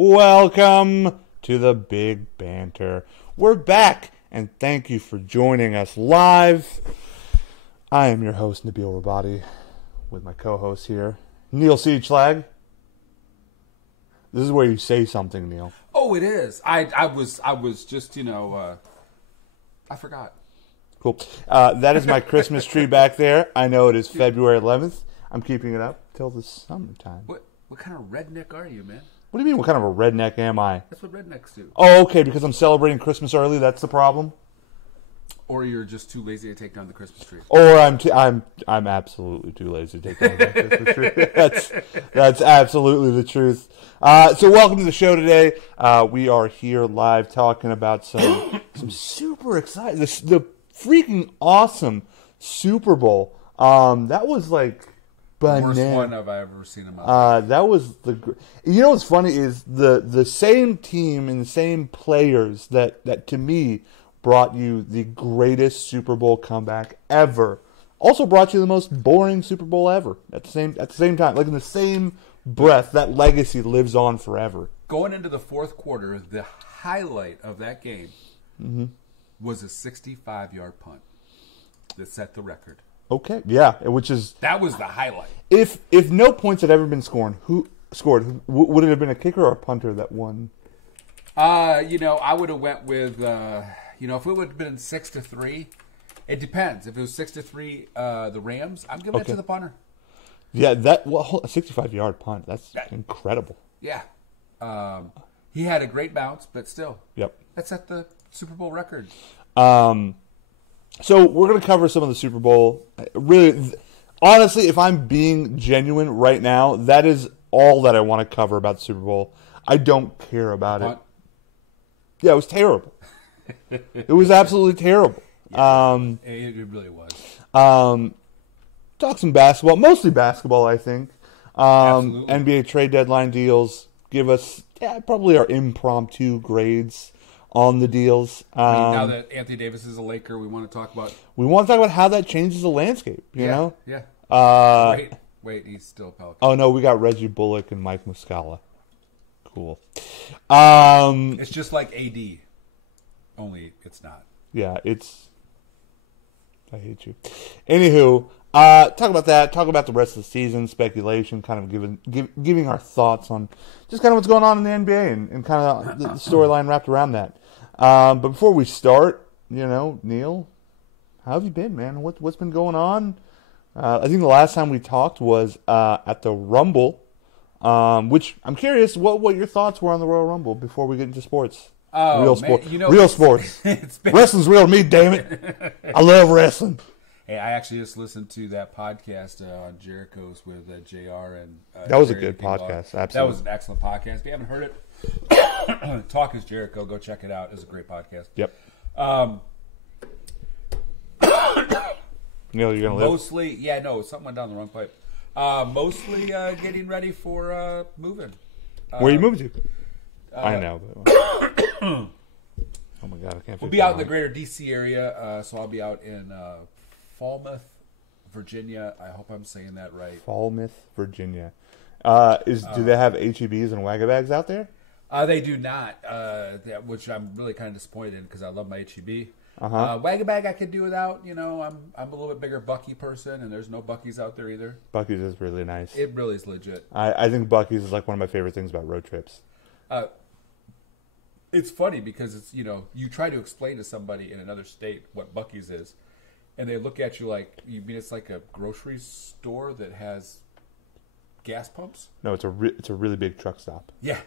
Welcome to the Big Banter. We're back, and thank you for joining us live. I am your host, Nabil Rabadi, with my co-host here, Neil Siegschlag. This is where you say something, Neil. Oh, it is. I was just, I forgot. Cool. That is my Christmas tree back there. I know it is February 11th. I'm keeping it up till the summertime. What kind of redneck are you, man? What do you mean, what kind of a redneck am I? That's what rednecks do. Oh, okay, because I'm celebrating Christmas early, that's the problem? Or you're just too lazy to take down the Christmas tree. Or I'm absolutely too lazy to take down the Christmas tree. That's absolutely the truth. So welcome to the show today. We are here live talking about some super exciting, the freaking awesome Super Bowl. That was like banana. Worst one I've ever seen in my life. That was you know what's funny is the same team and the same players that to me brought you the greatest Super Bowl comeback ever also brought you the most boring Super Bowl ever at the same time, like in the same breath. That legacy lives on forever. Going into the fourth quarter, the highlight of that game was a 65-yard punt that set the record. Okay, yeah, that was the highlight. If no points had ever been scored, who scored? Would it have been a kicker or a punter that won? I would have went with if it would have been 6-3. It depends. If it was 6-3, the Rams, I'm giving it to the punter. Yeah, a 65-yard punt. That's incredible. Yeah, he had a great bounce, but still, yep, that set the Super Bowl record. So we're going to cover some of the Super Bowl. Really, honestly, if I'm being genuine right now, that is all that I want to cover about the Super Bowl. I don't care about it. Yeah, it was terrible. It was absolutely terrible. Yeah, it really was. Talk some basketball, mostly basketball, I think. NBA trade deadline deals. Give us probably our impromptu grades on the deals. Now that Anthony Davis is a Laker, we want to talk about how that changes the landscape. You know? Yeah. Wait, he's still a Pelican. Oh no, we got Reggie Bullock and Mike Muscala. Cool. It's just like AD, only it's not. Yeah, I hate you. Anywho, talk about that. Talk about the rest of the season, speculation, kind of giving our thoughts on just kind of what's going on in the NBA and kind of the storyline wrapped around that. But before we start, Neil, how have you been, man? What's been going on? I think the last time we talked was at the Rumble, which I'm curious what your thoughts were on the Royal Rumble before we get into sports. Oh, real man, sport. Real sports. Wrestling's real to me, damn it. I love wrestling. Hey, I actually just listened to that podcast on Jericho's with JR and that was Jerry a good podcast. Absolutely, that was an excellent podcast. If you haven't heard it, Talk is Jericho. Go check it out. It's a great podcast. Yep. Neil, you're gonna live? Mostly, something went down the wrong pipe. Mostly getting ready for moving. Where are you moving to? I know. But, oh my God, I can't. We'll be out in the greater DC area, so I'll be out in Falmouth, Virginia. I hope I'm saying that right. Falmouth, Virginia. Do they have HEBs and Wagabags out there? They do not, which I'm really kind of disappointed in because I love my HEB. Wagabag I could do without. I'm a little bit bigger Bucky person, and there's no Bucky's out there either. Bucky's is really nice. It really is legit. I think Bucky's is like one of my favorite things about road trips. It's funny because it's you try to explain to somebody in another state what Bucky's is, and they look at you like you mean it's like a grocery store that has gas pumps. No, it's a really big truck stop. Yeah,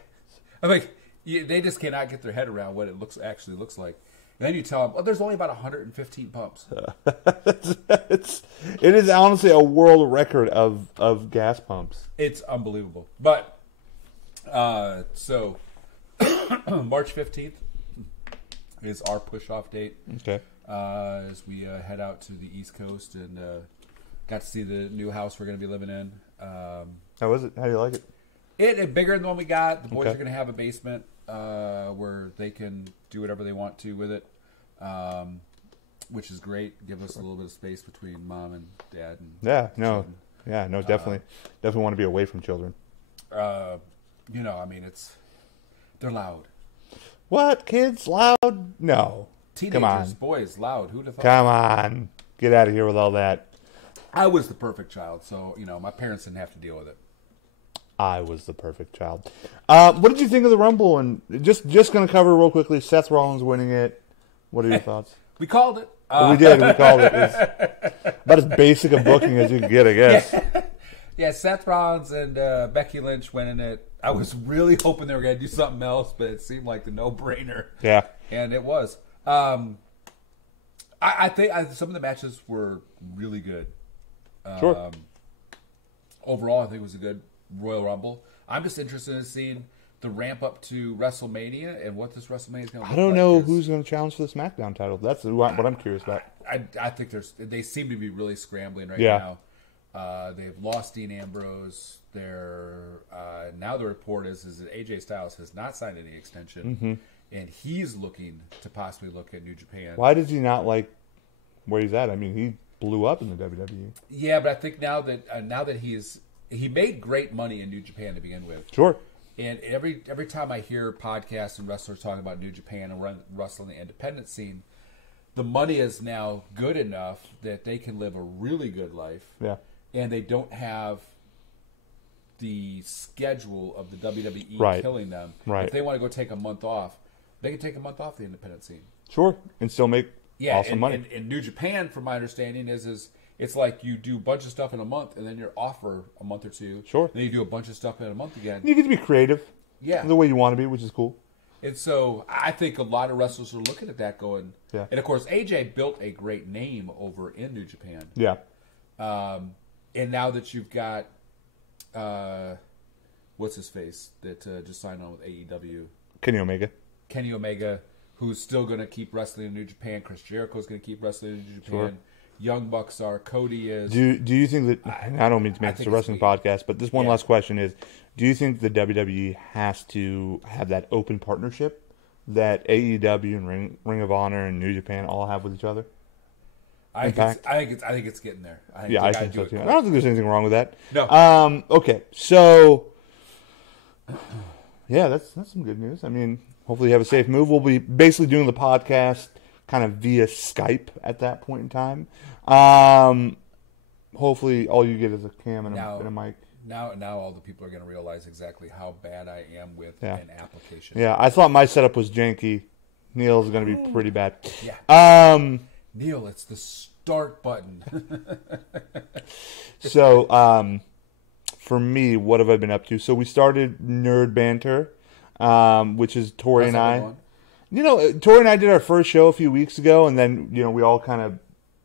I'm like they just cannot get their head around what it actually looks like. And then you tell them, there's only about 115 pumps. It is honestly a world record of gas pumps. It's unbelievable. But so March 15th is our push-off date. Okay. As we head out to the East Coast and got to see the new house we're going to be living in. How was it? How do you like it? It's bigger than the one we got. The boys are going to have a basement where they can do whatever they want to with it, which is great. Give us a little bit of space between mom and dad. And children. Definitely want to be away from children. I mean, it's They're loud. What? Kids loud? No. Teenagers, Come on. boys, loud. Who'd have thought? Come on. Get out of here with all that. I was the perfect child, so, my parents didn't have to deal with it. I was the perfect child. What did you think of the Rumble? And just going to cover real quickly, Seth Rollins winning it. What are your thoughts? We called it. We did. We called it. It's about as basic a booking as you could get, I guess. Yeah, Seth Rollins and Becky Lynch winning it. I was really hoping they were going to do something else, but it seemed like the no-brainer. Yeah. And it was. I think some of the matches were really good. Sure. Overall, I think it was a good Royal Rumble. I'm just interested in seeing the ramp up to WrestleMania and what this WrestleMania is going to look like. I don't know who's going to challenge for the SmackDown title. That's what I'm curious about. I think they seem to be really scrambling right Yeah. now. They've lost Dean Ambrose. Now the report is that AJ Styles has not signed any extension, and he's looking to possibly look at New Japan. Why does he not like where he's at? I mean, he blew up in the WWE. Yeah, but I think now that he made great money in New Japan to begin with. Sure. And every time I hear podcasts and wrestlers talking about New Japan and wrestling the independent scene, the money is now good enough that they can live a really good life. Yeah. And they don't have the schedule of the WWE Right. killing them. Right. If they want to go take a month off, they can take a month off the independent scene. Sure. And still make awesome and, money. And New Japan, from my understanding, is it's like you do a bunch of stuff in a month, and then you're off for a month or two. Sure. Then you do a bunch of stuff in a month again. You get to be creative. Yeah. The way you want to be, which is cool. And so I think a lot of wrestlers are looking at that going, Yeah. And of course, AJ built a great name over in New Japan. Yeah. And now that you've got, what's his face that just signed on with AEW? Kenny Omega, who's still going to keep wrestling in New Japan. Chris Jericho's going to keep wrestling in New Japan. Sure. Young Bucks are. Cody is. Do you think that, I don't mean to make this a wrestling podcast, but this one last question is, do you think the WWE has to have that open partnership that AEW and Ring of Honor and New Japan all have with each other? I think it's getting there. I think so too. I don't think there's anything wrong with that. No. Okay, so yeah, that's some good news. I mean, hopefully you have a safe move. We'll be basically doing the podcast kind of via Skype at that point in time. Hopefully all you get is a cam and a mic. Now all the people are going to realize exactly how bad I am with an application. Yeah, I thought my setup was janky. Neil's going to be pretty bad. Yeah. Neil, it's the start button. So, for me, what have I been up to? So we started Nerd Banter, which is Tori and I. Tori and I did our first show a few weeks ago, and then we all kind of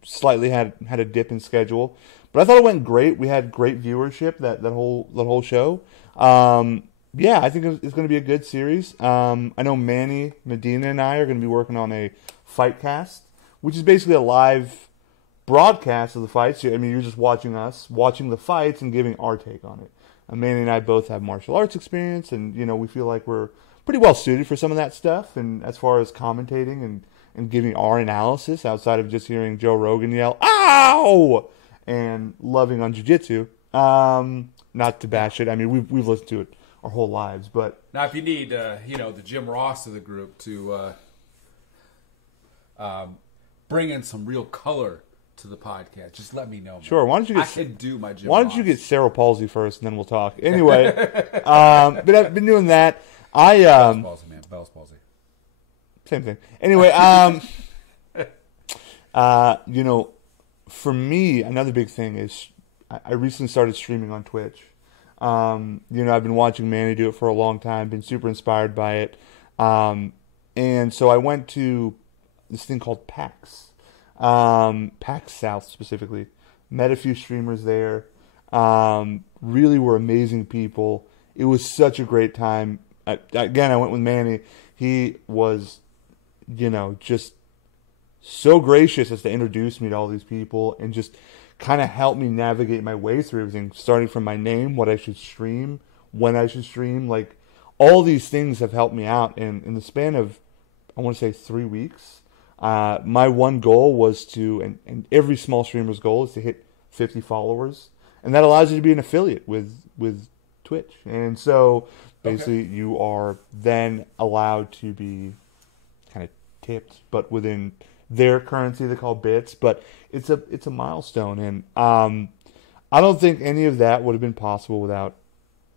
slightly had a dip in schedule. But I thought it went great. We had great viewership that whole show. Yeah, I think it's going to be a good series. I know Manny Medina and I are going to be working on a fight cast, which is basically a live broadcast of the fights. I mean, you're just watching the fights and giving our take on it. Manny and I both have martial arts experience, and we feel like we're pretty well suited for some of that stuff. And as far as commentating and giving our analysis outside of just hearing Joe Rogan yell "Ow!" and loving on jiu-jitsu. Not to bash it. I mean, we've listened to it our whole lives, but now if you need the Jim Ross of the group to bring in some real color to the podcast, just let me know, man. Sure. Why don't you I can do my Jim Why don't Ross. you get cerebral palsy first, and then we'll talk. Anyway, but I've been doing that. Bell's palsy, man. Bell's palsy. Same thing. Anyway, for me, another big thing is I recently started streaming on Twitch. I've been watching Manny do it for a long time, been super inspired by it. And so I went to this thing called PAX. PAX South specifically. Met a few streamers there. Really were amazing people. It was such a great time. I went with Manny. He was, just so gracious as to introduce me to all these people and just kind of help me navigate my way through everything, starting from my name, what I should stream, when I should stream. Like, all these things have helped me out. And in the span of, I want to say 3 weeks, my one goal was to, and every small streamer's goal is to hit 50 followers. And that allows you to be an affiliate with Twitch. And so basically you are then allowed to be kind of tipped, but within their currency they call bits. But it's a milestone, and I don't think any of that would have been possible without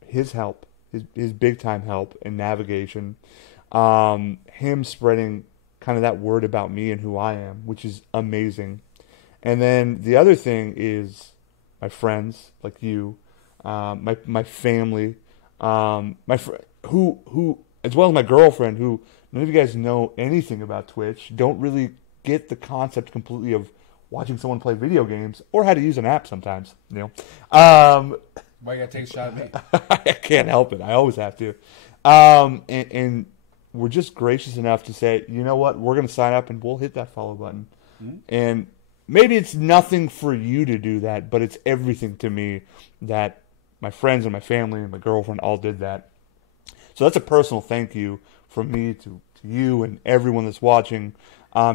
his help, his big time help and navigation. Him spreading kind of that word about me and who I am, which is amazing. And then the other thing is my friends like you, my family, who as well as my girlfriend, who none of you guys know anything about Twitch, don't really get the concept completely of watching someone play video games or how to use an app sometimes. Why you gotta take a shot at me? I can't help it. I always have to. And we're just gracious enough to say, you know what, we're going to sign up and we'll hit that follow button. Mm-hmm. And maybe it's nothing for you to do that, but it's everything to me that my friends and my family and my girlfriend all did that. So that's a personal thank you from me to you and everyone that's watching,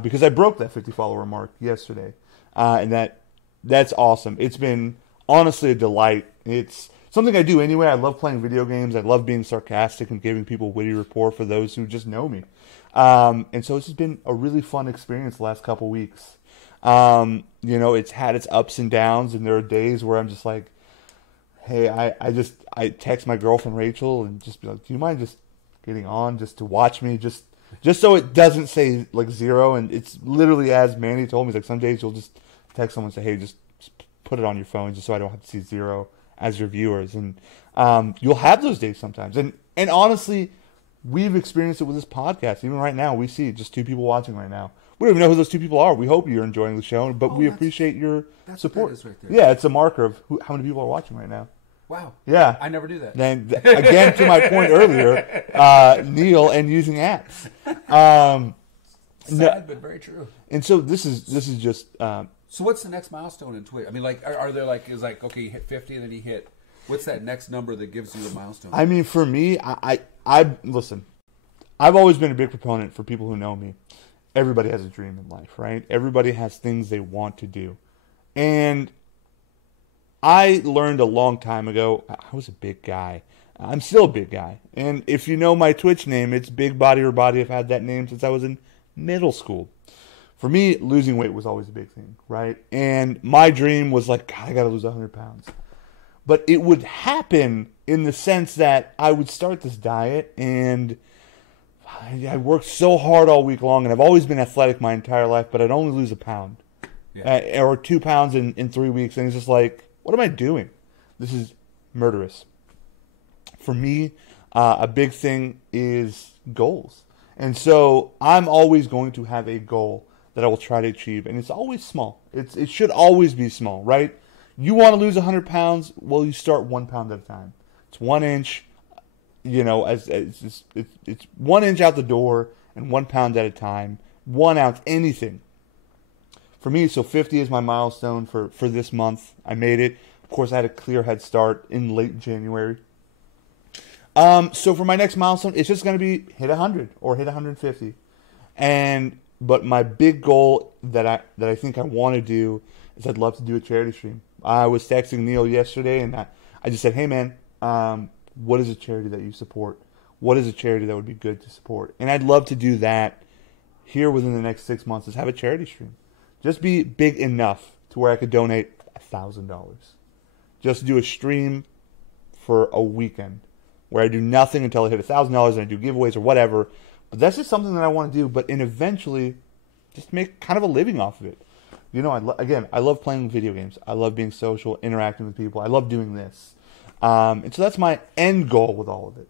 because I broke that 50 follower mark yesterday. And that's awesome. It's been honestly a delight. It's something I do anyway. I love playing video games. I love being sarcastic and giving people witty rapport for those who just know me. And so it's just been a really fun experience the last couple weeks. It's had its ups and downs, and there are days where I'm just like, hey, I text my girlfriend Rachel and just be like, do you mind just getting on just to watch me, just so it doesn't say like 0. And it's literally, as Mandy told me, like some days you'll just text someone and say, hey, just put it on your phone just so I don't have to see 0 as your viewers. And you'll have those days sometimes. And honestly, we've experienced it with this podcast. Even right now, we see just 2 people watching right now. We don't even know who those 2 people are. We hope you're enjoying the show, but we appreciate your support. That is right there. Yeah, it's a marker of how many people are watching right now. Wow. Yeah. I never do that. Then again, to my point earlier, Neil and using apps. Sad, but very true. And so this is just. So what's the next milestone in Twitch? I mean, like, are there okay, you hit 50 and then you hit. What's that next number that gives you a milestone? I mean, for me, I listen. I've always been a big proponent for people who know me. Everybody has a dream in life, right? Everybody has things they want to do, and I learned a long time ago. I was a big guy. I'm still a big guy. And if you know my Twitch name, it's Big Body or Body. I've had that name since I was in middle school. For me, losing weight was always a big thing, right? And my dream was like, God, I got to lose 100 pounds. But it would happen in the sense that I would start this diet and I worked so hard all week long, and I've always been athletic my entire life, but I'd only lose a pound. Yeah. Or 2 pounds in 3 weeks. And it's just like, what am I doing? This is murderous. For me, a big thing is goals. And so I'm always going to have a goal that I will try to achieve. And it's always small. It should always be small, right? You want to lose 100 pounds? Well, you start 1 pound at a time. It's 1 inch, it's 1 inch out the door and 1 pound at a time. 1 ounce, anything. For me, so 50 is my milestone for this month. I made it. Of course, I had a clear head start in late January. So for my next milestone, it's just going to be hit 100 or hit 150. But my big goal that I think I want to do is I'd love to do a charity stream. I was texting Neil yesterday, and I just said, hey, man, what is a charity that you support? What is a charity that would be good to support? And I'd love to do that here within the next 6 months, is have a charity stream. Just be big enough to where I could donate $1,000. Just do a stream for a weekend where I do nothing until I hit $1,000 and I do giveaways or whatever. But that's just something that I want to do. But eventually, just make kind of a living off of it. I love playing video games. I love being social, interacting with people. I love doing this. And so that's my end goal with all of it.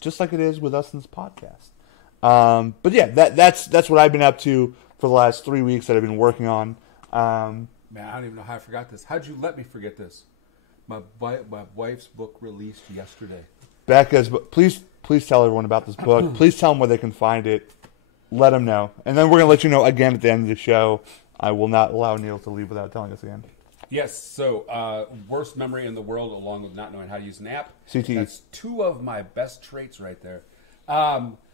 Just like it is with us in this podcast. But yeah, that's what I've been up to for the last 3 weeks that I've been working on. Man, I don't even know how I forgot this. How'd you let me forget this? My wife's book released yesterday. Becca's book. Please tell everyone about this book. Please tell them where they can find it. Let them know. And then we're going to let you know again at the end of the show. I will not allow Neil to leave without telling us again. Yes, so worst memory in the world along with not knowing how to use an app. CTE. That's 2 of my best traits right there.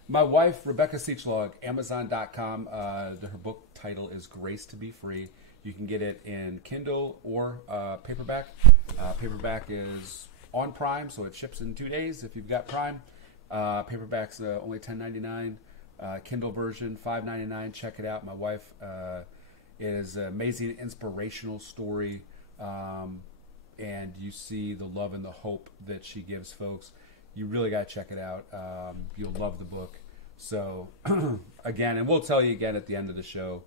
My wife, Rebecca Seachlog, Amazon.com. Her book title is Grace to be Free. You can get it in Kindle or paperback. Paperback is on Prime, so it ships in 2 days if you've got Prime. Paperback's only $10.99. Kindle version $5.99. Check it out. My wife is an amazing, inspirational story, and you see the love and the hope that she gives folks. You really got to check it out. You'll love the book. So, again, and we'll tell you again at the end of the show,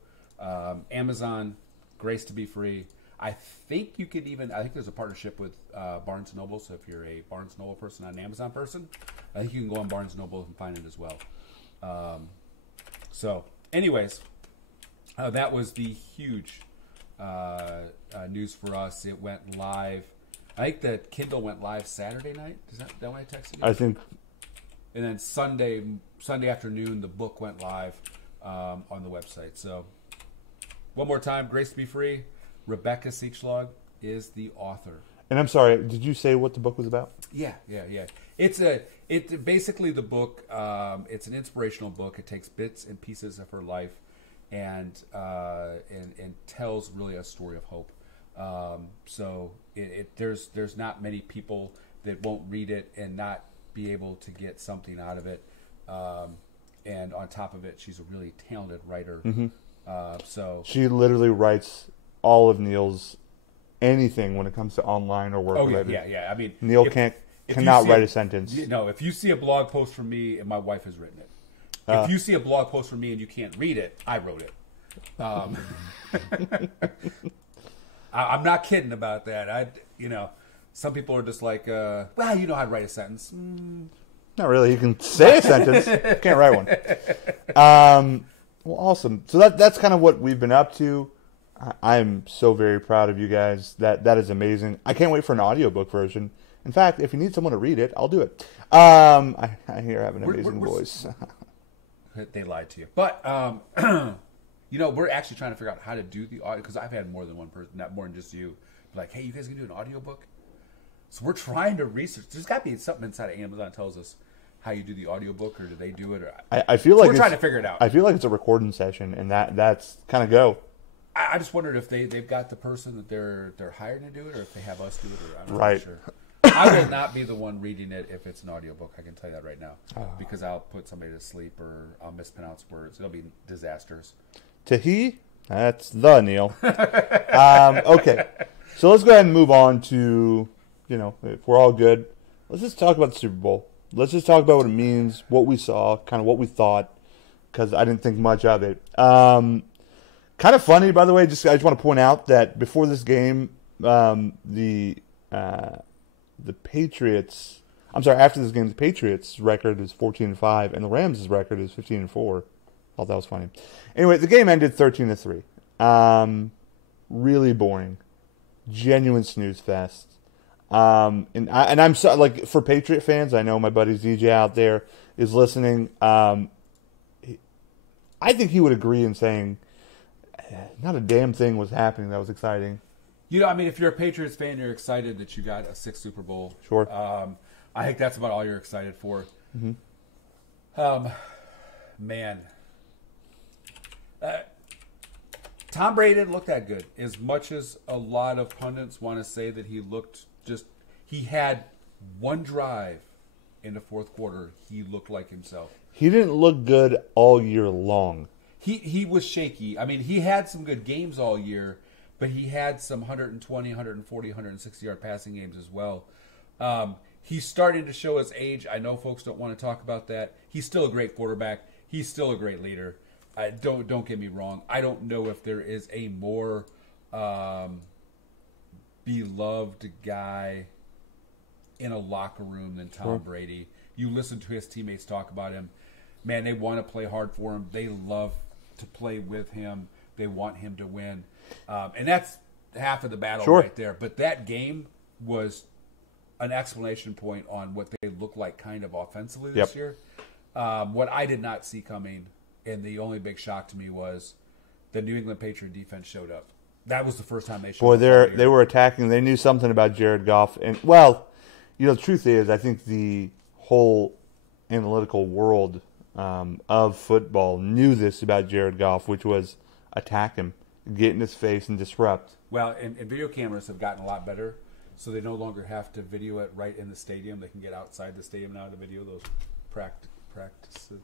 Amazon, Grace to Be Free. I think you could even, I think there's a partnership with Barnes & Noble, so if you're a Barnes & Noble person, not an Amazon person, I think you can go on Barnes & Noble and find it as well. So, anyways, that was the huge news for us. It went live. I think the Kindle went live Saturday night. Is that when I texted you? I think. And then Sunday afternoon, the book went live on the website. So, one more time, Grace to Be Free. Rebecca Seachlog is the author. And I'm sorry, did you say what the book was about? Yeah. It's basically the book. It's an inspirational book. It takes bits and pieces of her life, and tells really a story of hope. So there's not many people that won't read it and not be able to get something out of it. And on top of it, she's a really talented writer. Mm-hmm. So she literally writes all of Neil's anything when it comes to online or work related. Yeah. I mean, Neil cannot write a sentence. No, if you see a blog post from me and my wife has written it, if you see a blog post from me and you can't read it, I wrote it. I'm not kidding about that. Some people are just like, well, you know how to write a sentence. Not really. You can say a sentence. Can't write one. Well, awesome. So that's kind of what we've been up to. I'm so very proud of you guys. That is amazing. I can't wait for an audiobook version. In fact, if you need someone to read it, I'll do it. I hear I have an amazing voice. They lied to you. But, we're actually trying to figure out how to do the audio, because I've had more than one person, not more than just you, like, hey, you guys can do an audiobook? So we're trying to research. There's got to be something inside of Amazon that tells us how you do the audiobook, or do they do it? Or I feel like we're trying to figure it out. I feel like it's a recording session, and that's kind of go. I just wondered if they've got the person that they're hired to do it, or if they have us do it. Or I'm not right. Sure. I will not be the one reading it if it's an audiobook. I can tell you that right now, because I'll put somebody to sleep, or I'll mispronounce words. It'll be disasters. Tahi? That's the Neil. Okay, so let's go ahead and move on to, if we're all good, let's just talk about the Super Bowl. Let's just talk about what it means, what we saw, kind of what we thought, because I didn't think much of it. Kind of funny, by the way. I just want to point out that before this game, the Patriots. I'm sorry. After this game, the Patriots' record is 14-5, and the Rams' record is 15-4. Thought that was funny. Anyway, the game ended 13-3. Really boring, genuine snooze fest. And I'm so, like, for Patriot fans, I know my buddy ZJ out there is listening. I think he would agree in saying not a damn thing was happening that was exciting. If you're a Patriots fan, you're excited that you got a 6th Super Bowl. Sure. I think that's about all you're excited for. Mm-hmm. Man. Tom Brady didn't look that good. As much as a lot of pundits want to say that he had one drive in the fourth quarter, he looked like himself. He didn't look good all year long. He was shaky. I mean, he had some good games all year, but he had some 120, 140, 160-yard passing games as well. He's starting to show his age. I know folks don't want to talk about that. He's still a great quarterback. He's still a great leader. Don't get me wrong. I don't know if there is a more beloved guy in a locker room than Tom Brady. You listen to his teammates talk about him. Man, they want to play hard for him. They love to play with him. They want him to win. And that's half of the battle right there. But that game was an explanation point on what they look like kind of offensively this year. What I did not see coming, and the only big shock to me, was the New England Patriot defense showed up. That was the first time they showed up. They were attacking. They knew something about Jared Goff. And, well, the truth is, I think the whole analytical world of football knew this about Jared Goff, which was attack him, get in his face, and disrupt. Well, and video cameras have gotten a lot better. so they no longer have to video it right in the stadium. They can get outside the stadium now to video those practices.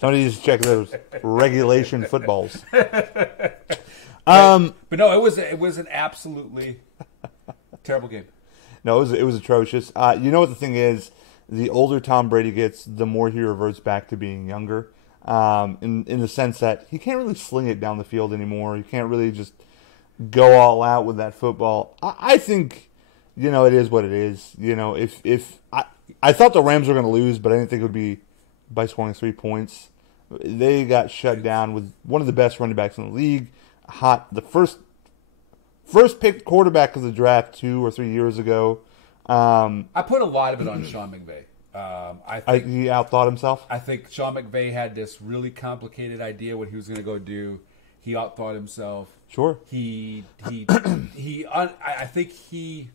Somebody just check those regulation footballs. But no, it was an absolutely terrible game. No, it was atrocious. You know what the thing is? The older Tom Brady gets, the more he reverts back to being younger. In the sense that he can't really sling it down the field anymore. He can't really just go all out with that football. I think, it is what it is. If I thought the Rams were going to lose, but I didn't think it would be by scoring 3 points. They got shut down with one of the best running backs in the league. The first picked quarterback of the draft 2 or 3 years ago. I put a lot of it on Sean McVay. I think he outthought himself. I think Sean McVay had this really complicated idea what he was going to go do. He outthought himself. Sure. I think he.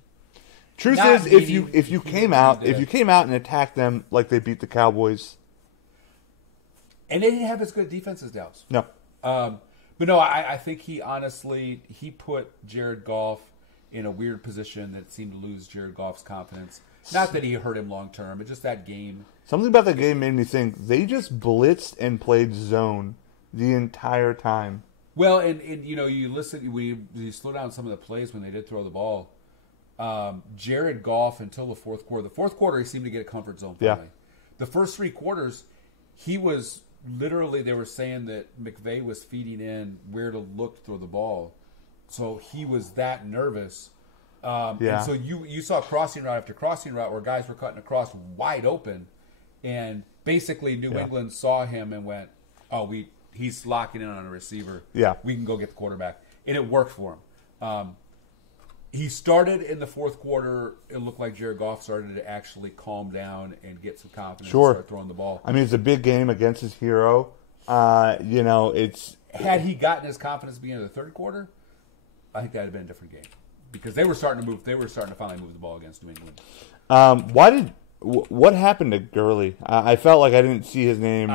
Truth is, if you came out and attacked them like they beat the Cowboys, and they didn't have as good defenses, Dallas. No. But no, I think he put Jared Goff in a weird position that seemed to lose Jared Goff's confidence. Not that he hurt him long term, but just that game. Something about that game made me think they just blitzed and played zone the entire time. Well, and you listen, you slow down some of the plays when they did throw the ball. Jared Goff until the fourth quarter. The fourth quarter, he seemed to get a comfort zone. Finally. Yeah. The first 3 quarters, he was literally. They were saying that McVay was feeding in where to look to throw the ball, so he was that nervous. And so you saw crossing route after crossing route where guys were cutting across wide open, and basically New England saw him and went, "Oh, he's locking in on a receiver. Yeah, we can go get the quarterback," and it worked for him. He started in the fourth quarter. It looked like Jared Goff started to actually calm down and get some confidence. Sure. And start throwing the ball. I mean, it's a big game against his hero. It's had he gotten his confidence at the beginning of the third quarter, I think that'd have been a different game. Because they were starting to move. They were starting to finally move the ball against New England. What happened to Gurley? I felt like I didn't see his name.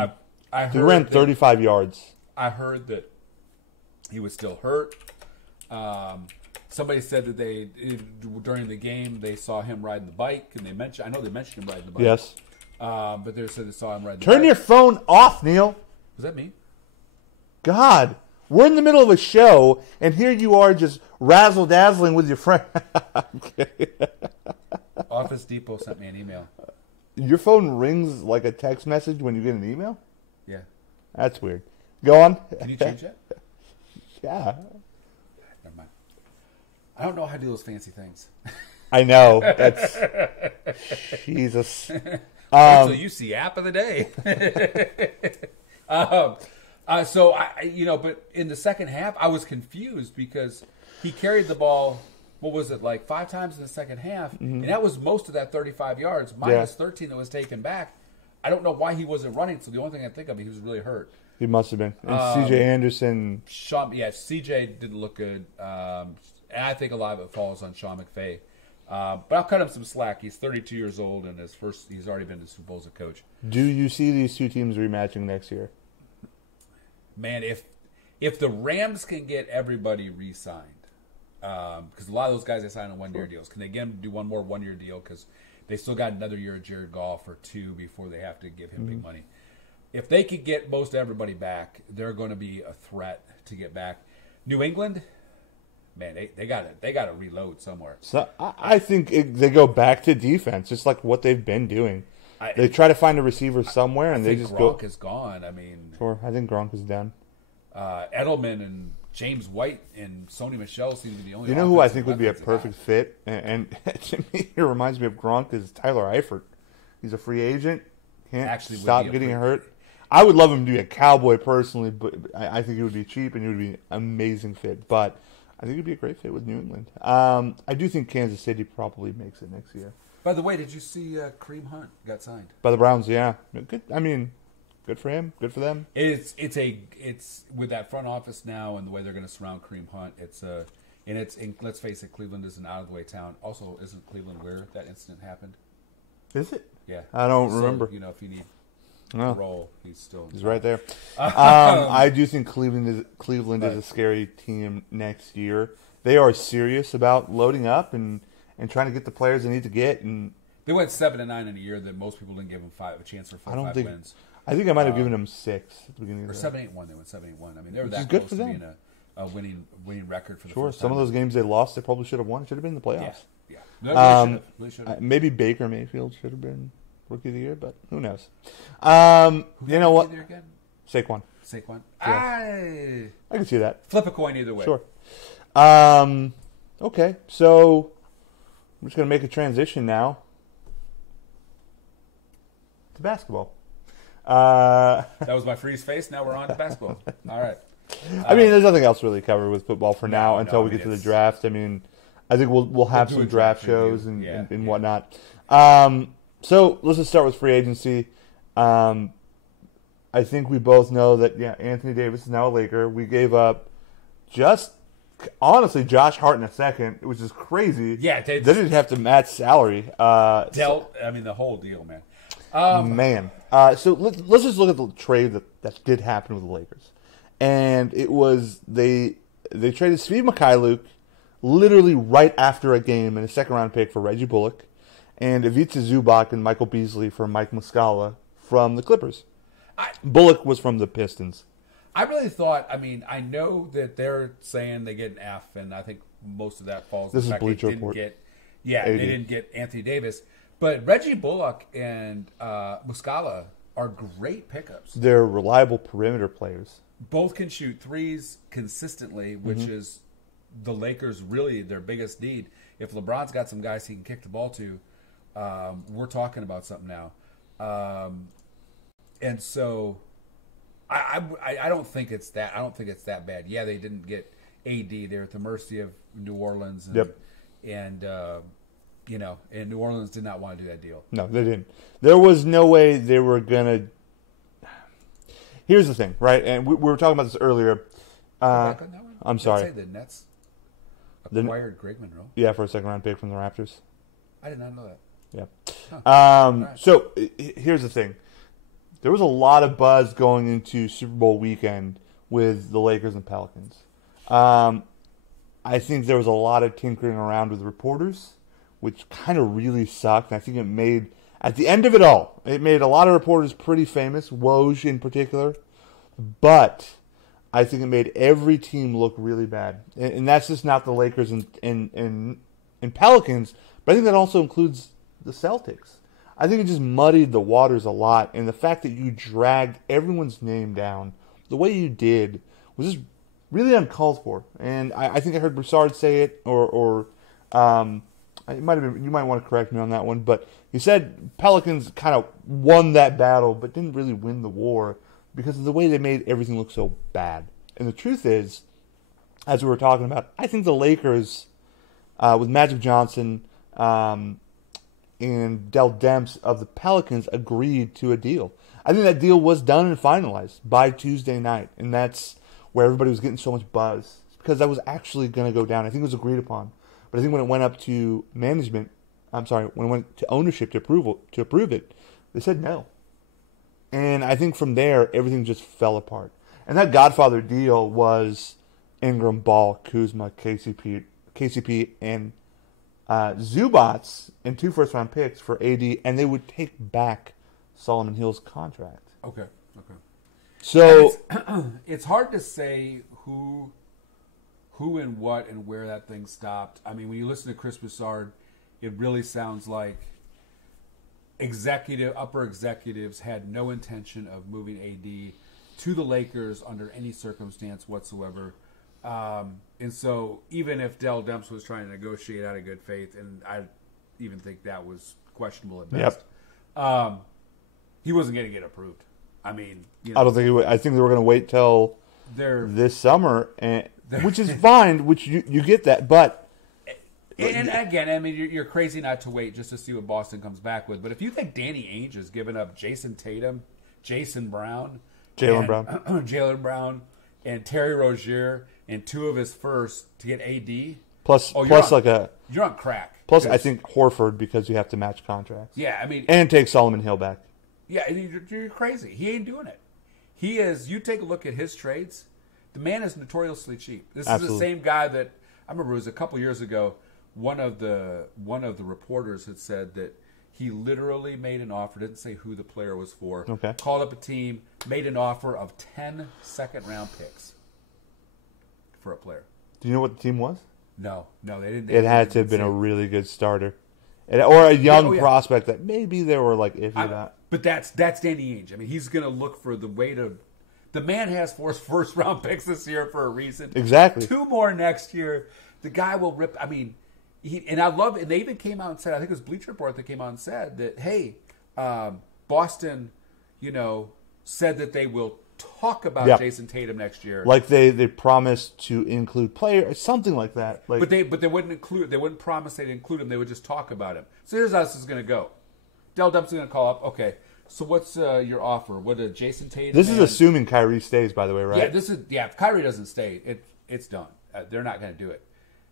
He ran 35 yards. I heard that he was still hurt. Somebody said that during the game they saw him riding the bike, and they mentioned him riding the bike. Yes. But they said they saw him riding the bike. Turn your phone off, Neil. Was that me? God. We're in the middle of a show, and here you are just razzle-dazzling with your friend. Okay. Office Depot sent me an email. Your phone rings like a text message when you get an email? Yeah. That's weird. Go on. Can you change that? Yeah. Never mind. I don't know how to do those fancy things. I know. That's... Jesus. So you see app of the day. So but in the second half, I was confused because he carried the ball. What was it, like 5 times in the second half, and that was most of that 35 yards minus 13 that was taken back. I don't know why he wasn't running. So the only thing I think of, he was really hurt. He must have been. And C.J. Anderson. C.J. didn't look good, and I think a lot of it falls on Sean McVay. But I'll cut him some slack. He's 32 years old, and he's already been to Super Bowl as a coach. Do you see these two teams rematching next year? Man, if the Rams can get everybody re-signed, because a lot of those guys they sign on 1-year deals, can they again do one more 1-year deal? Because they still got another year of Jared Goff or 2 before they have to give him big money. If they could get most everybody back, they're going to be a threat to get back. New England, man, they got to reload somewhere. So I think they go back to defense, just like what they've been doing. They try to find a receiver somewhere, and they just go. Gronk is gone. I mean, sure. I think Gronk is done. Edelman and James White and Sony Michel seem to be the only. You know who I think would be a perfect fit, and to me, it reminds me of Gronk is Tyler Eifert. He's a free agent. Can't stop getting hurt. I would love him to be a Cowboy personally, but I think he would be cheap and he would be an amazing fit. But I think he'd be a great fit with New England. I do think Kansas City probably makes it next year. By the way, did you see Kareem Hunt got signed by the Browns? Yeah, good. I mean, good for him. Good for them. It's with that front office now and the way they're going to surround Kareem Hunt. Let's face it, Cleveland is an out of the way town. Also, isn't Cleveland where that incident happened? Is it? Yeah, I don't remember. If you need a role, he's right there. I do think Cleveland is a scary team next year. they are serious about loading up and trying to get the players they need to get. And they went 7-9 in a year that most people didn't give them a chance for 4 or 5 wins. I think I might have given them 6 at the beginning of the 7-8-1. They went 7-8-1. I mean, they were that good close for to them. being a winning record for the Sure, first some time. of those games they lost, they probably should have won. Should have been in the playoffs. Yeah. No, they should have. Maybe Baker Mayfield should have been Rookie of the Year, but who knows? You know what? Saquon. I can see that. Flip a coin either way. Sure. Okay, so I'm just going to make a transition now to basketball. That was my freeze face. Now we're on to basketball. All right. I mean, there's nothing else really covered with football for now until we get to the draft. I mean, I think we'll have some draft shows and whatnot. So let's just start with free agency. I think we both know that Anthony Davis is now a Laker. We gave up honestly Josh Hart in a second, which is crazy. Yeah, they didn't have to match salary. The whole deal, man. So let's just look at the trade that did happen with the Lakers. And it was they traded Steve Mikhailuk literally right after a game in a second-round pick for Reggie Bullock and Ivica Zubac and Michael Beasley for Mike Muscala from the Clippers. Bullock was from the Pistons. I really thought, I know that they're saying they get an F, and I think most of that falls on the fact they didn't get Anthony Davis. But Reggie Bullock and Muscala are great pickups. They're reliable perimeter players. Both can shoot threes consistently, which is the Lakers' really their biggest need. If LeBron's got some guys he can kick the ball to, we're talking about something now. And so, I don't think it's that. I don't think it's that bad. Yeah, they didn't get AD. They're at the mercy of New Orleans, and New Orleans did not want to do that deal. No, they didn't. There was no way they were gonna. Here's the thing, right? And we were talking about this earlier. I'm sorry. The Nets acquired Greg Monroe. Yeah, for a second-round pick from the Raptors. I did not know that. Yeah. Right. So here's the thing. There was a lot of buzz going into Super Bowl weekend with the Lakers and Pelicans. I think there was a lot of tinkering around with reporters, which kind of really sucked. I think it made, at the end of it all, it made a lot of reporters pretty famous, Woj in particular. But I think it made every team look really bad. And that's just not the Lakers and Pelicans, but I think that also includes the Celtics. I think it just muddied the waters a lot, and the fact that you dragged everyone's name down the way you did was just really uncalled for. And I think I heard Broussard say it, or it might have been. You might want to correct me on that one, but he said Pelicans kind of won that battle, but didn't really win the war because of the way they made everything look so bad. And the truth is, as we were talking about, I think the Lakers, with Magic Johnson and Dell Demps of the Pelicans, agreed to a deal. I think that deal was done and finalized by Tuesday night, and that's where everybody was getting so much buzz, because that was actually going to go down. I think it was agreed upon. But I think when it went up to when it went to ownership to approve it, they said no. And I think from there, everything just fell apart. And that Godfather deal was Ingram, Ball, Kuzma, KCP, and Zubats and 2 first-round picks for AD, and they would take back Solomon Hill's contract. Okay. So it's hard to say who and what and where that thing stopped. I mean, when you listen to Chris Broussard, it really sounds like upper executives had no intention of moving AD to the Lakers under any circumstance whatsoever. And so even if Dell Demps was trying to negotiate out of good faith, and I even think that was questionable at best, he wasn't going to get approved. I mean, I don't think he would. I think they were going to wait till this summer, which is fine, which you get that. But and again, I mean, you're crazy not to wait just to see what Boston comes back with. But if you think Danny Ainge has given up Jason Tatum, Jaylen Brown, and Terry Rozier and 2 of his first to get AD, you're on crack. Plus, I think Horford, because you have to match contracts. Yeah, I mean, and take Solomon Hill back. Yeah, you're crazy. He ain't doing it. He is. You take a look at his trades. The man is notoriously cheap. This is the same guy that I remember it was a couple years ago. One of the reporters had said that he literally made an offer. Didn't say who the player was for. Okay. Called up a team, made an offer of 10 second-round picks for a player. Do you know what the team was? No, they didn't. It had to have been a really good starter, or a young prospect that maybe they were like iffy about. But that's Danny Ainge. I mean, he's going to look for the way to. The man has 4 first-round picks this year for a reason. Exactly. 2 more next year. The guy will rip. I mean, I love. And they even came out and said, I think it was Bleacher Report that came out and said that, hey, Boston, said that they will talk about Jason Tatum next year. Like they promised to include players, something like that. Like, but they wouldn't include. They wouldn't promise they'd include him. They would just talk about him. So here's how this is going to go. Dell Dump's going to call up. Okay, so what's your offer? What a Jason Tatum? This is assuming Kyrie stays, by the way, right? Yeah. If Kyrie doesn't stay, it's done. They're not going to do it.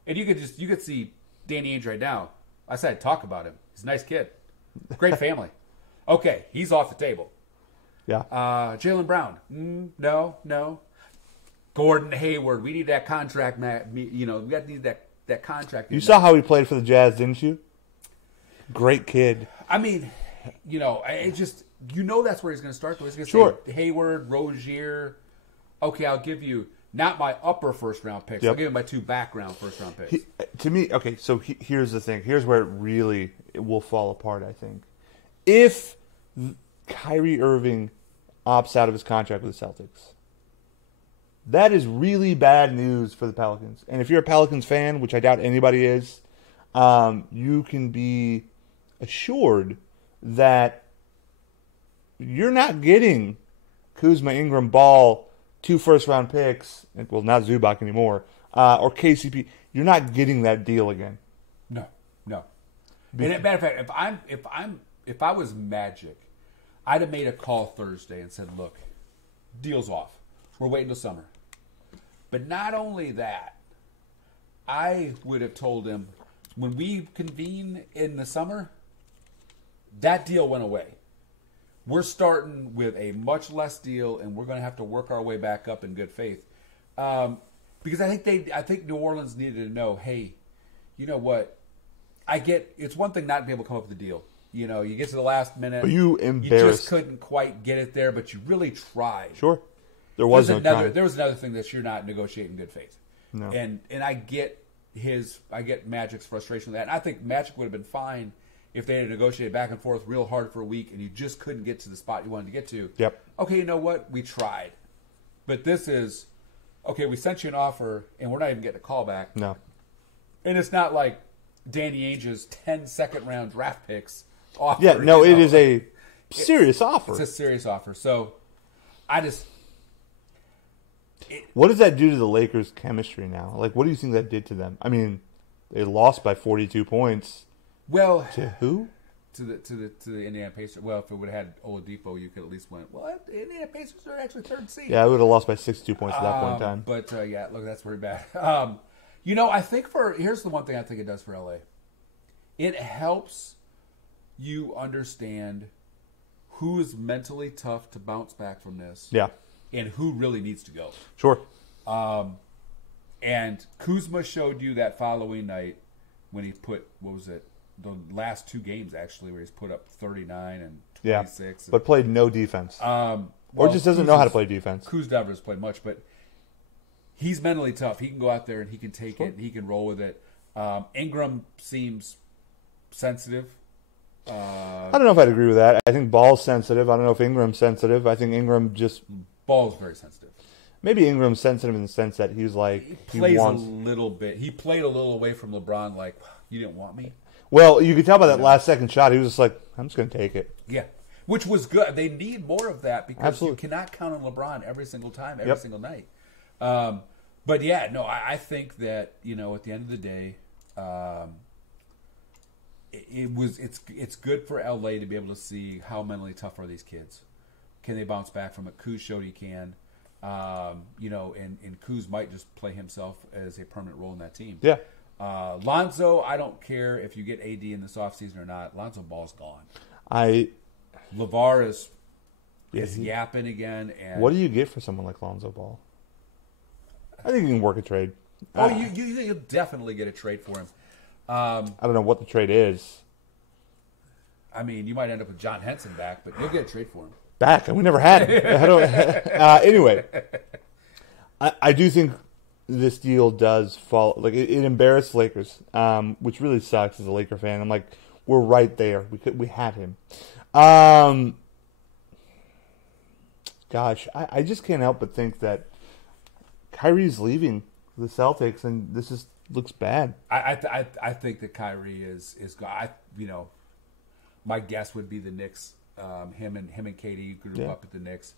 And you could see Danny Ainge right now. I said talk about him. He's a nice kid, great family. Okay, he's off the table. Yeah. Jaylen Brown. No. Gordon Hayward. We need that contract, Matt. We got to need that contract. You saw how he played for the Jazz, didn't you? Great kid. I mean, it just that's where he's going to start. Though he's going to say Hayward, Rozier. Okay, I'll give you not my upper first round picks. I'll give you my 2 background first round picks. To me, okay. So here's the thing. Here's where it will fall apart. I think if Kyrie Irving opts out of his contract with the Celtics, that is really bad news for the Pelicans. And if you're a Pelicans fan, which I doubt anybody is, you can be assured that you're not getting Kuzma, Ingram, Ball, 2 first-round picks, well, not Zubac anymore, or KCP. You're not getting that deal again. No. And as a matter of fact, if I was Magic, I'd have made a call Thursday and said, look, deal's off. We're waiting till summer. But not only that, I would have told him, when we convene in the summer, that deal went away. We're starting with a much less deal, and we're going to have to work our way back up in good faith. Because I think New Orleans needed to know, hey, you know what? It's one thing not to be able to come up with a deal. You get to the last minute. But you just couldn't quite get it there, but you really tried. Sure. There was another thing that you're not negotiating in good faith. No. And I get Magic's frustration with that. And I think Magic would have been fine if they had negotiated back and forth real hard for a week and you just couldn't get to the spot you wanted to get to. Yep. Okay, you know what? We tried. But this is, okay, we sent you an offer and we're not even getting a call back. No. And it's not like Danny Ainge's 10 second-round draft picks offer. Yeah, no, it is a serious offer. It's a serious offer. So, what does that do to the Lakers' chemistry now? Like, what do you think that did to them? I mean, they lost by 42 points. Well, to who? To the Indiana Pacers. Well, if it would have had Oladipo, you could at least win. Well, the Indiana Pacers are actually 3rd seed. Yeah, I would have lost by 62 points at that point in time. But look, that's pretty bad. I think here's the one thing I think it does for LA. It helps you understand who is mentally tough to bounce back from this. Yeah. And who really needs to go. Sure. And Kuzma showed you that following night when he put, the last 2 games actually, where he's put up 39 and 26. But played no defense. Or just doesn't know how to play defense. Kuz never has played much, but he's mentally tough. He can go out there and he can take it and he can roll with it. Ingram seems sensitive. I don't know if I'd agree with that. I think Ball's sensitive. I don't know if Ingram's sensitive. I think Ingram just... Ball's very sensitive. Maybe Ingram's sensitive in the sense that he's like... He plays a little bit. He played a little away from LeBron like, you didn't want me? Well, you could tell by that last second shot, he was just like, I'm just going to take it. Yeah. Which was good. They need more of that because Absolutely. You cannot count on LeBron every single time, every single night. But yeah, no, I think that, at the end of the day, it's good for LA to be able to see how mentally tough are these kids. Can they bounce back from it? Kuz showed he can. And Kuz might just play himself as a permanent role in that team. Yeah. Lonzo, I don't care if you get AD in this offseason or not. Lonzo Ball's gone. LeVar is yapping again. And what do you get for someone like Lonzo Ball? I think you can work a trade. Oh, you'll definitely get a trade for him. I don't know what the trade is. I mean, you might end up with John Henson back, but you'll get a trade for him. Back? We never had him. Anyway, I do think this deal does fall. Like, it embarrassed Lakers, which really sucks as a Laker fan. I'm like, we're right there. We had him. Gosh, I just can't help but think that Kyrie's leaving the Celtics, and this just looks bad. I think that Kyrie is my guess would be the Knicks. Him and KD grew up at the Knicks,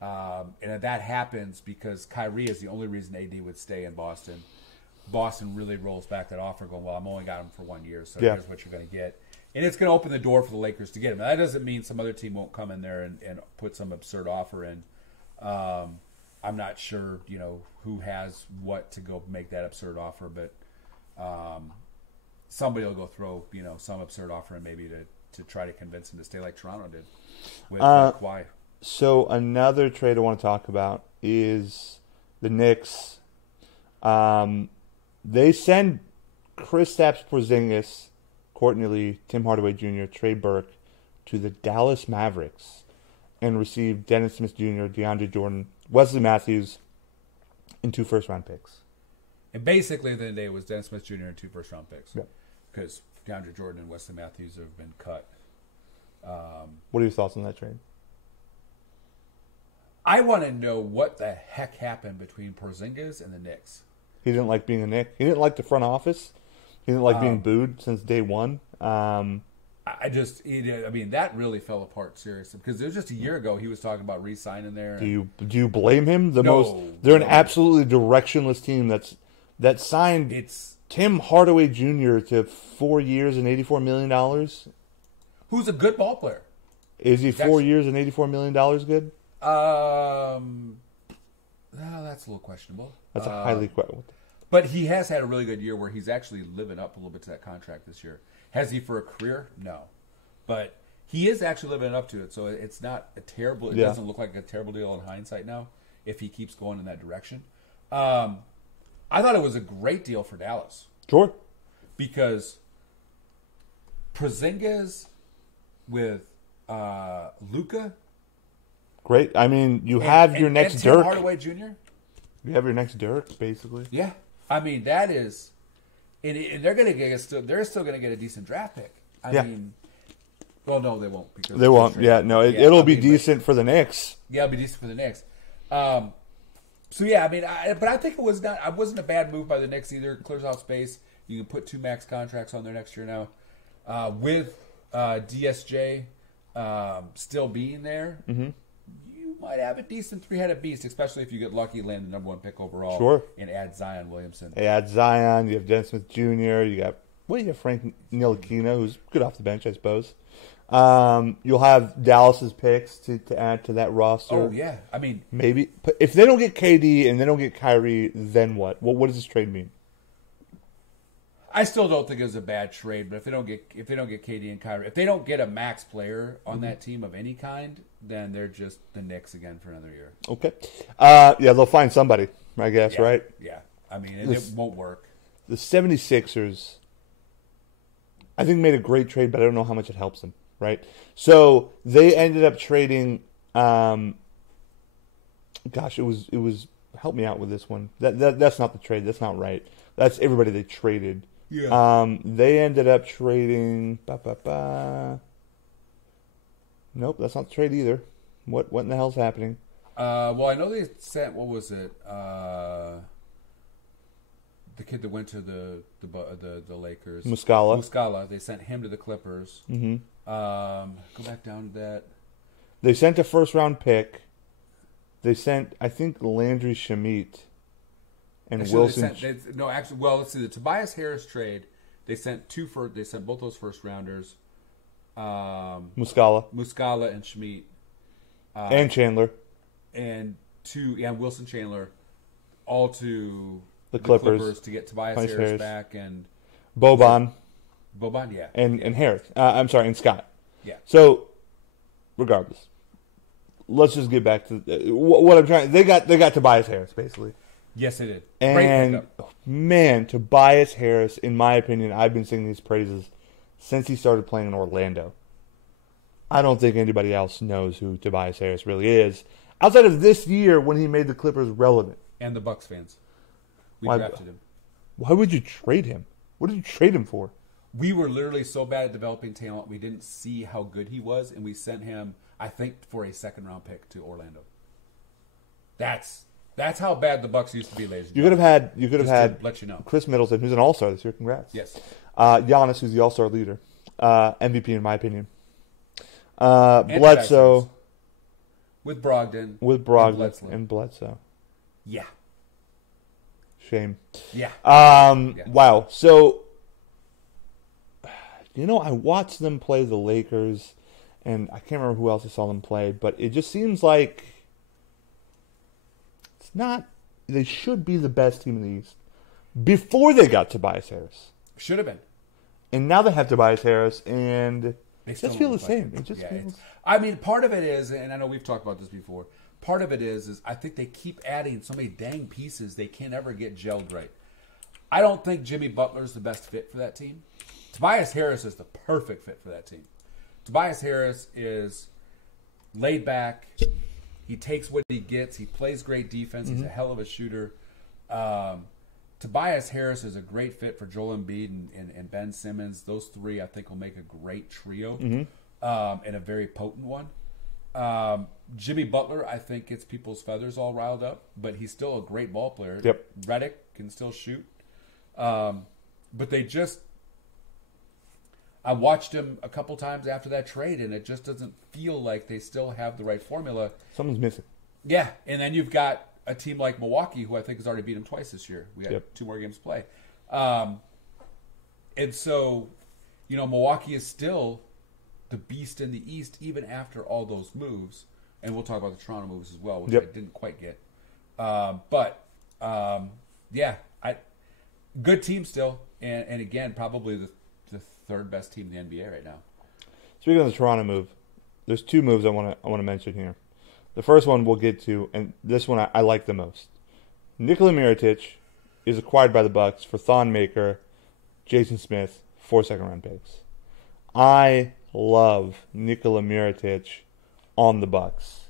and if that happens because Kyrie is the only reason AD would stay in Boston. Boston really rolls back that offer, going, "Well, I'm only got him for 1 year, so here's what you're going to get," and it's going to open the door for the Lakers to get him. Now, that doesn't mean some other team won't come in there and put some absurd offer in. I'm not sure, who has what to go make that absurd offer, but somebody will go throw, some absurd offer in maybe to try to convince him to stay like Toronto did with Kawhi. So another trade I want to talk about is the Knicks. They send Kristaps Porzingis, Courtney Lee, Tim Hardaway Jr., Trey Burke to the Dallas Mavericks and receive Dennis Smith Jr., DeAndre Jordan, Wesley Matthews, and 2 first-round picks. And basically, at the end of the day, it was Dennis Smith Jr. and 2 first-round picks. Yep. Because DeAndre Jordan and Wesley Matthews have been cut. What are your thoughts on that trade? I want to know what the heck happened between Porzingis and the Knicks. He didn't like being a Knick. He didn't like the front office. He didn't like being booed since day one. That really fell apart seriously because it was just a year ago he was talking about re-signing there. Do you blame him? They're an absolutely directionless team that signed Tim Hardaway Jr. to 4 years and $84 million. Who's a good ball player? Is he 4 years and $84 million good? That's a little questionable. That's a highly questionable. But he has had a really good year where he's actually living up a little bit to that contract this year. Has he for a career? No. But he is actually living up to it, so it's not a terrible. It doesn't look like a terrible deal in hindsight now if he keeps going in that direction. I thought it was a great deal for Dallas. Sure. Because Porzingis with Luka. Great. I mean, you have your next Dirk. Tim Hardaway Jr. You have your next Dirk, basically. Yeah. I mean, that is, and they're going to get they're still going to get a decent draft pick. I mean, well, no, they won't. Because they won't. Yeah, no, it'll be decent for the Knicks. Yeah, it'll be decent for the Knicks. So yeah, I mean, but I think it was not. It wasn't a bad move by the Knicks either. It clears out space. You can put 2 max contracts on there next year now, with DSJ still being there. Mm-hmm. You might have a decent 3-headed beast, especially if you get lucky, land the #1 pick overall, and add Zion Williamson. You add Zion. You have Dennis Smith Jr. You have Frank Ntilikina, who's good off the bench, I suppose. You'll have Dallas's picks to add to that roster. Oh yeah, I mean, maybe if they don't get KD and they don't get Kyrie, then what? What does this trade mean? I still don't think it was a bad trade, but if they don't get KD and Kyrie, if they don't get a max player on that team of any kind, then they're just the Knicks again for another year. Okay, they'll find somebody, I guess, right? Yeah, I mean, it won't work. The 76ers, I think, made a great trade, but I don't know how much it helps them. Right, so they ended up trading. It was. Help me out with this one. That's not the trade. That's not right. That's everybody they traded. Yeah. They ended up trading. Nope, that's not the trade either. What in the hell's happening? Well, I know they sent. What was it? The kid that went to the Lakers, Muscala. They sent him to the Clippers. Mm-hmm. Go back down to that. They sent a first-round pick. They sent, I think, Landry Shamet and Wilson. Let's see. The Tobias Harris trade. They sent They sent both those first-rounders. Muscala and Shamet, and Chandler, and Wilson Chandler, all to the Clippers to get Tobias Harris back and Boban, yeah, and Harris. I'm sorry, and Scott. Yeah. So, regardless, let's just get back to what I'm trying. They got Tobias Harris basically. Yes, they did. Great And pickup. man, Tobias Harris, in my opinion, I've been singing these praises since he started playing in Orlando. I don't think anybody else knows who Tobias Harris really is outside of this year when he made the Clippers relevant. And the Bucks fans. We Why- drafted him. Why would you trade him? What did you trade him for? We were literally so bad at developing talent, we didn't see how good he was, and we sent him, I think, for a second-round pick to Orlando. That's how bad the Bucks used to be, ladies and You could have gentlemen. had Let you know. Chris Middleton, who's an All-Star this year. Congrats. Yes. Giannis, who's the All-Star leader, MVP in my opinion. And Bledsoe with Brogdon. with Brogdon and Bledsoe. Yeah. Shame. Yeah. Wow. So, I watched them play the Lakers, and I can't remember who else I saw them play, but it just seems like it's not. They should be the best team in the East before they got Tobias Harris, Should have been. and now they have Tobias Harris, and They it still just feels don't the look like same. it. It just Yeah, feels. I mean, part of it is, and I know we've talked about this before, part of it is I think they keep adding so many dang pieces they can't ever get gelled right. I don't think Jimmy Butler's the best fit for that team. Tobias Harris is the perfect fit for that team. Tobias Harris is laid back. He takes what he gets. He plays great defense. He's a hell of a shooter. Tobias Harris is a great fit for Joel Embiid and Ben Simmons. Those three, I think, will make a great trio and a very potent one. Jimmy Butler, I think, gets people's feathers all riled up, but he's still a great ball player. Yep. Redick can still shoot. But they just... I watched him a couple times after that trade, and it just doesn't feel like they still have the right formula. Something's missing. Yeah, and then you've got a team like Milwaukee, who I think has already beat them twice this year. We got 2 more games to play. And so, Milwaukee is still the beast in the East, even after all those moves. And we'll talk about the Toronto moves as well, which I didn't quite get. Good team still. And again, probably the third best team in the NBA right now. Speaking of the Toronto move, there's 2 moves I want to mention here. The first one we'll get to, and this one I like the most. Nikola Mirotic is acquired by the Bucks for Thon Maker, Jason Smith, 4 second-round picks. I love Nikola Mirotic on the Bucks.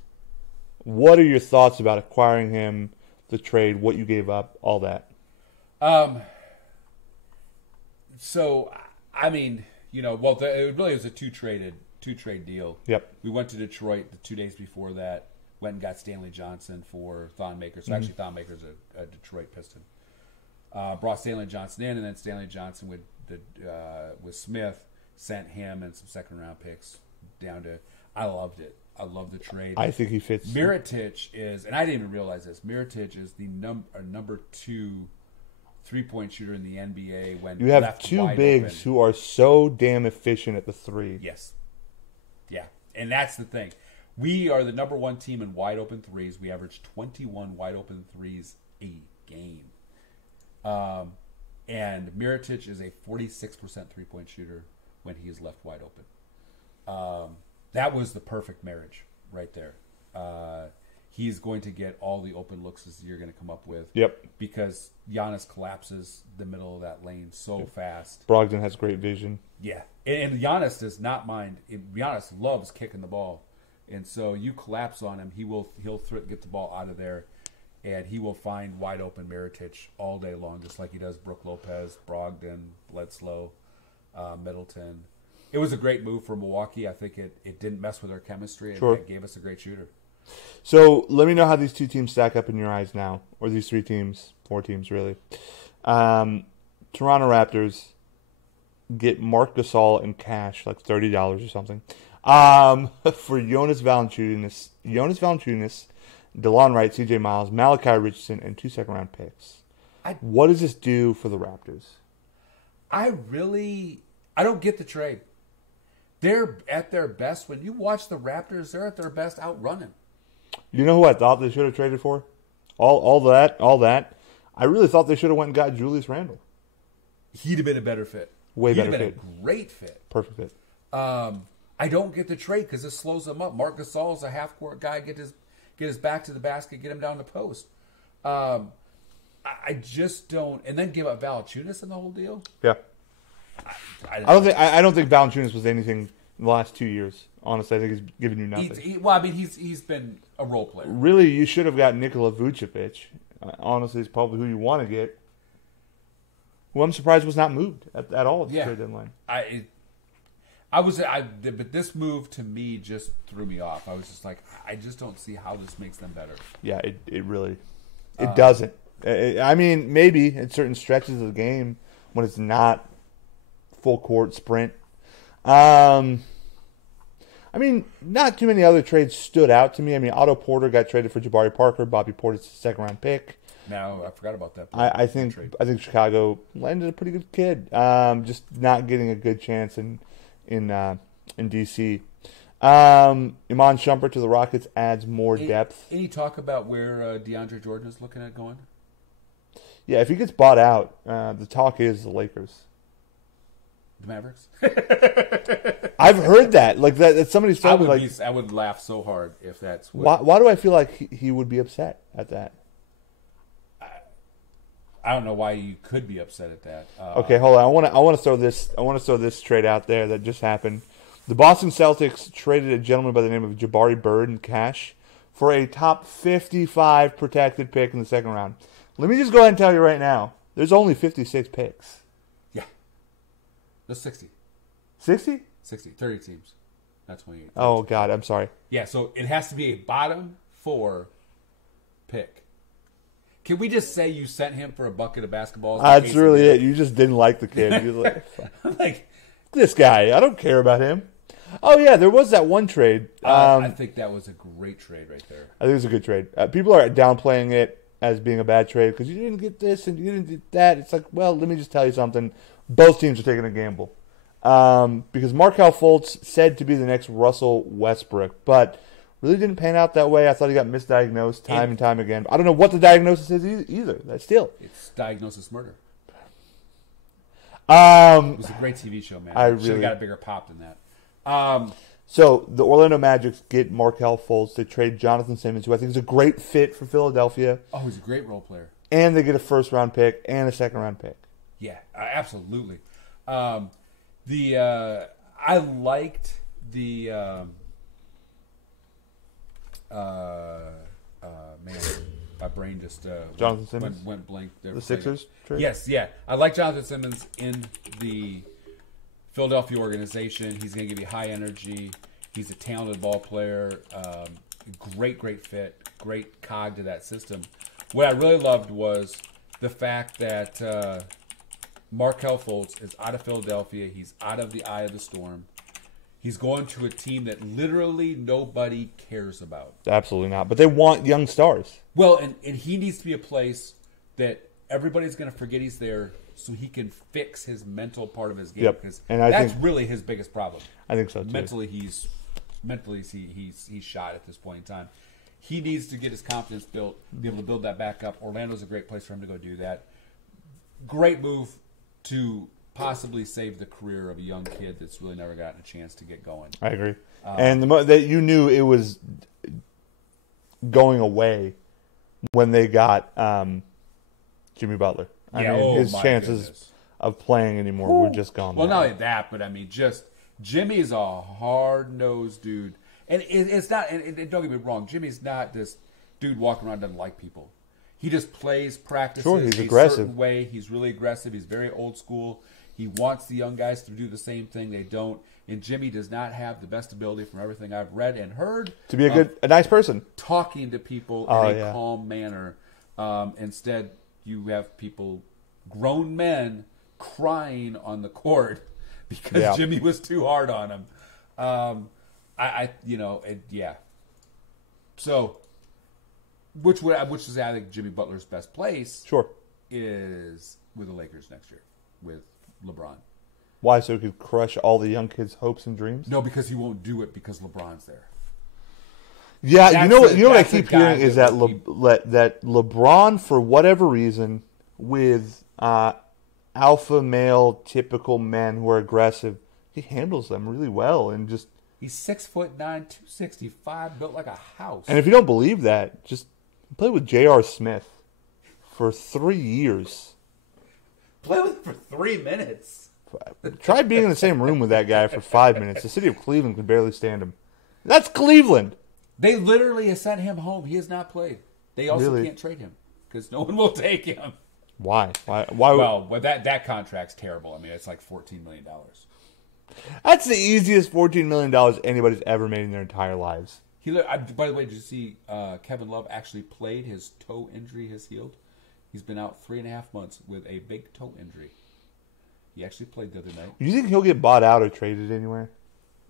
What are your thoughts about acquiring him, the trade, what you gave up, all that? So, I mean, it really was a two-trade deal. Yep. We went to Detroit the 2 days before that, went and got Stanley Johnson for Thon Maker. So actually, Thon Maker's a Detroit Piston. Brought Stanley Johnson in, and then Stanley Johnson with Smith sent him and some second-round picks down to. I loved it. I love the trade. I think he fits. Mirotic is, and I didn't even realize this. Mirotic is the number 2 3-point shooter in the NBA. When you have left 2 wide bigs open. who are so damn efficient at the 3. Yes. Yeah, and that's the thing. We are the number 1 team in wide open threes. We average 21 wide open threes a game. And Mirotic is a 46% 3-point shooter when he is left wide open. That was the perfect marriage right there. He's going to get all the open looks as you're going to come up with. Yep. Because Giannis collapses the middle of that lane so fast. Brogdon has great vision. Yeah. And Giannis does not mind. Giannis loves kicking the ball. And so you collapse on him, he'll get the ball out of there, and he will find wide open Mirotic all day long, just like he does Brook Lopez, Brogdon, Bledsoe, Middleton. It was a great move for Milwaukee. I think it didn't mess with our chemistry. Sure. It gave us a great shooter. So let me know how these 2 teams stack up in your eyes now, or these 3 teams, 4 teams really. Toronto Raptors get Marc Gasol in cash, like $30 or something, for Jonas Valanciunas, DeLon Wright, CJ Miles, Malachi Richardson, and 2 second-round picks. What does this do for the Raptors? I don't get the trade. They're at their best. When you watch the Raptors, they're at their best outrunning. You know who I thought they should have traded for? All that. I really thought they should have went and got Julius Randle. He'd have been a better fit. Way better He'd have fit. been a great fit. Perfect fit. I don't get the trade because it slows them up. Marc Gasol is a half-court guy. Get his back to the basket, get him down the post. I just don't. And then give up Valanciunas in the whole deal. Yeah. I don't think Valanciunas was anything in the last 2 years. Honestly, I think he's given you nothing. He's been a role player. Really, you should have got Nikola Vucevic. Honestly, it's probably who you want to get. Who I'm surprised was not moved at all at the trade deadline. But this move to me just threw me off. I was just like, I just don't see how this makes them better. Yeah, it really doesn't. I mean, maybe in certain stretches of the game when it's not full court sprint. I mean, not too many other trades stood out to me. I mean, Otto Porter got traded for Jabari Parker. Bobby Porter's second round pick. No, I forgot about that. I think Chicago landed a pretty good kid. Just not getting a good chance in DC. Iman Shumpert to the Rockets adds more depth. Any talk about where DeAndre Jordan is looking at going? Yeah, if he gets bought out, the talk is the Lakers. The Mavericks? I've heard that. Like that somebody's told me. I would laugh so hard if that's why do I feel like he would be upset at that? I don't know why you could be upset at that. Okay, hold on. I want to throw this trade out there that just happened. The Boston Celtics traded a gentleman by the name of Jabari Bird in cash for a top 55 protected pick in the second round. Let me just go ahead and tell you right now, there's only 56 picks. Yeah. There's 60. 60? 60. 30 teams. Not 28. Oh, God. I'm sorry. Yeah, so it has to be a bottom 4 pick. Can we just say you sent him for a bucket of basketballs? That's really it. You just didn't like the kid. You're like, this guy, I don't care about him. Oh, yeah, there was that one trade. I think that was a great trade right there. I think it was a good trade. People are downplaying it as being a bad trade because you didn't get this and you didn't get that. It's like, well, let me just tell you something. Both teams are taking a gamble. Because Markelle Fultz said to be the next Russell Westbrook, but really didn't pan out that way. I thought he got misdiagnosed time and time again. I don't know what the diagnosis is either. That's still. It's diagnosis murder. It was a great TV show, man. I should have got a bigger pop than that. So the Orlando Magic get Markelle Fultz. They trade Jonathan Simmons, who I think is a great fit for Philadelphia. Oh, he's a great role player. And they get a first-round pick and a second-round pick. Yeah, absolutely. I liked the man. My brain just Jonathan Simmons went blank there. The Sixers trade? Yes, yeah. I like Jonathan Simmons in the Philadelphia organization. He's going to give you high energy. He's a talented ball player. Great fit. Great cog to that system. What I really loved was the fact that Markelle Fultz is out of Philadelphia. He's out of the eye of the storm. He's going to a team that literally nobody cares about. Absolutely not. But they want young stars. Well, and he needs to be a place that everybody's going to forget he's there so he can fix his mental part of his game. Yep. Because and that's really his biggest problem. I think so, too. Mentally, he's shot at this point in time. He needs to get his confidence built, be able to build that back up. Orlando's a great place for him to go do that. Great move to possibly save the career of a young kid that's really never gotten a chance to get going. I agree. And that you knew it was going away when they got Jimmy Butler. I mean, his chances of playing anymore were just gone. Well, not only that, but I mean, just Jimmy's a hard-nosed dude. And it's not, and don't get me wrong, Jimmy's not this dude walking around doesn't like people. He just plays, practices. Sure, he's aggressive. A certain way. He's really aggressive. He's very old school. He wants the young guys to do the same thing. They don't. And Jimmy does not have the best ability from everything I've read and heard to be a nice person, talking to people in a calm manner. Instead, you have people, grown men, crying on the court because Jimmy was too hard on him. So, which is I think Jimmy Butler's best place. Sure, is with the Lakers next year with LeBron. Why? So he could crush all the young kids' hopes and dreams? No, because he won't do it because LeBron's there. Yeah, you know what I keep hearing is that that LeBron, for whatever reason, with alpha male typical men who are aggressive, he handles them really well and just. He's 6'9", 265, built like a house. And if you don't believe that, just play with J.R. Smith. for 3 years. Play with him for 3 minutes. Try being in the same room with that guy for 5 minutes. The city of Cleveland could barely stand him. That's Cleveland. They literally have sent him home. He has not played. They also Really? can't trade him because no one will take him. Why? Why? Well, that contract's terrible. I mean, it's like $14 million. That's the easiest $14 million anybody's ever made in their entire lives. By the way, did you see Kevin Love actually played? His toe injury has healed. He's been out 3.5 months with a big toe injury. He actually played the other night. You think he'll get bought out or traded anywhere?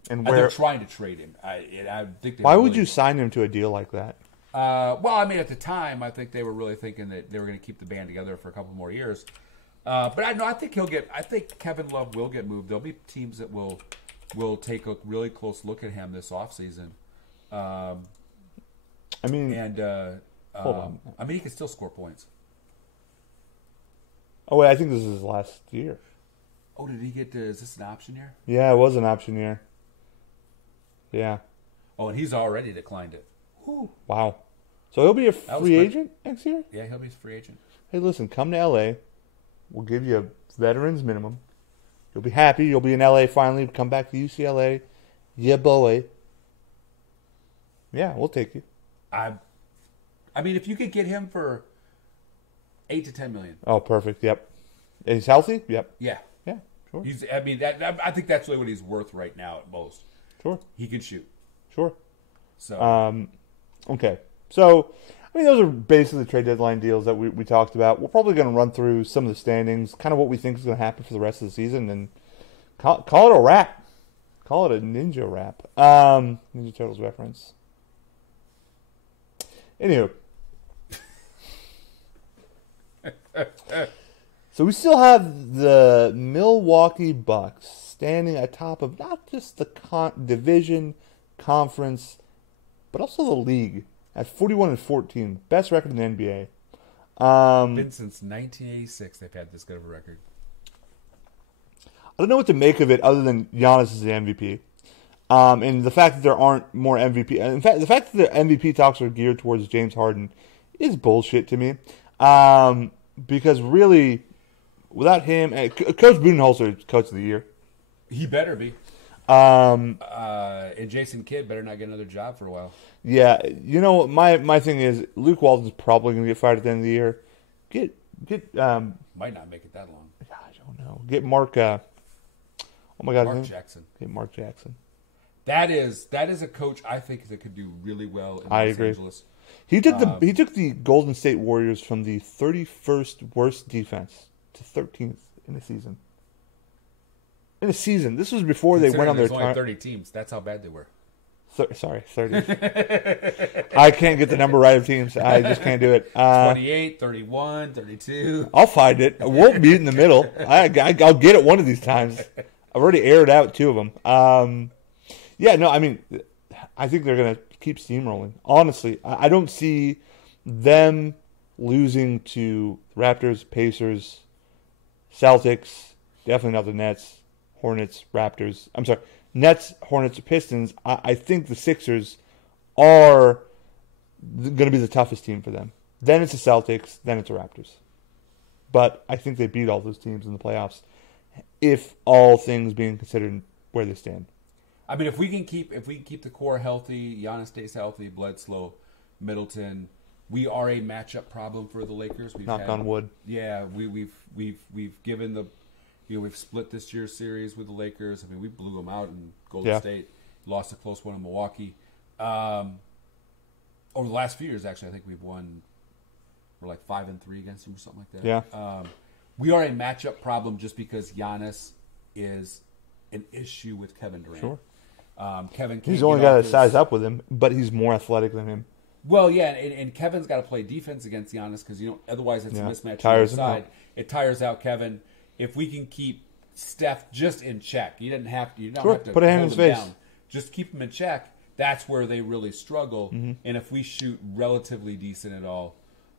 And where? They're trying to trade him. I think. Why would you sign him to a deal like that? Well, I mean, at the time, I think they were really thinking that they were going to keep the band together for a couple more years. But I think he'll get. I think Kevin Love will get moved. There'll be teams that will take a really close look at him this offseason. I mean, and hold on. I mean, he can still score points. Oh wait, I think this is his last year. Oh, did he get? Is this an option year? Yeah, it was an option year. Yeah. Oh, and he's already declined it. Whew. Wow. So he'll be a free agent next year? Yeah, he'll be a free agent. Hey, listen, come to L.A. We'll give you a veteran's minimum. You'll be happy. You'll be in L.A. finally. Come back to UCLA. Yeah, boy. Yeah, we'll take you. I mean, if you could get him for $8 to $10 million. Oh, perfect. Yep. And he's healthy? Yep. Yeah. Yeah, sure. I think that's really what he's worth right now at most. Sure. He can shoot. Sure. So. Okay. So, I mean, those are basically the trade deadline deals that we talked about. We're probably going to run through some of the standings, kind of what we think is going to happen for the rest of the season, and call it a wrap. Call it a ninja wrap. Ninja Turtles reference. Anywho. So we still have the Milwaukee Bucks standing atop of not just the division, conference, but also the league at 41-14, best record in the NBA. Been since 1986 they've had this good of a record. I don't know what to make of it other than Giannis is the MVP. And the fact that there aren't more MVP. In fact, the fact that the MVP talks are geared towards James Harden is bullshit to me. Because really, without him, Coach Budenholzer is Coach of the Year. He better be. And Jason Kidd better not get another job for a while. Yeah, you know, my thing is Luke Walton's probably going to get fired at the end of the year. Might not make it that long. I don't know. Get Mark. Oh my God, Mark Jackson. Get Mark Jackson. That is a coach I think that could do really well in Los Angeles. He took the Golden State Warriors from the 31st worst defense to 13th in a season. This was before they went on their. There's only 30 teams. That's how bad they were. Sorry, 30. I can't get the number right of teams. I just can't do it. 28, 31, 32. I'll find it. I won't be in the middle. I'll get it one of these times. I've already aired out 2 of them. Yeah, no, I mean, I think they're going to keep steamrolling. Honestly, I don't see them losing to Raptors, Pacers, Celtics, definitely not the Nets, Hornets, Raptors. I'm sorry, Nets, Hornets, Pistons. I think the Sixers are going to be the toughest team for them. Then it's the Celtics, then it's the Raptors. But I think they beat all those teams in the playoffs, if all things being considered where they stand. I mean, if we can keep the core healthy, Giannis stays healthy, Bledsoe, Middleton, we are a matchup problem for the Lakers. Knock on wood. Yeah, we've given the, we've split this year's series with the Lakers. I mean, we blew them out in Golden State, lost a close one in Milwaukee. Over the last few years, actually, I think we're like 5-3 against them or something like that. Yeah. We are a matchup problem just because Giannis is an issue with Kevin Durant. Sure. Kevin, he's only got to size up with him, but he's more athletic than him. Well, yeah, and Kevin's got to play defense against Giannis because otherwise it's a mismatch. Tires on the side. It tires out Kevin. If we can keep Steph just in check, you don't have to put a hand in his face. Down. Just keep him in check. That's where they really struggle. Mm-hmm. And if we shoot relatively decent at all,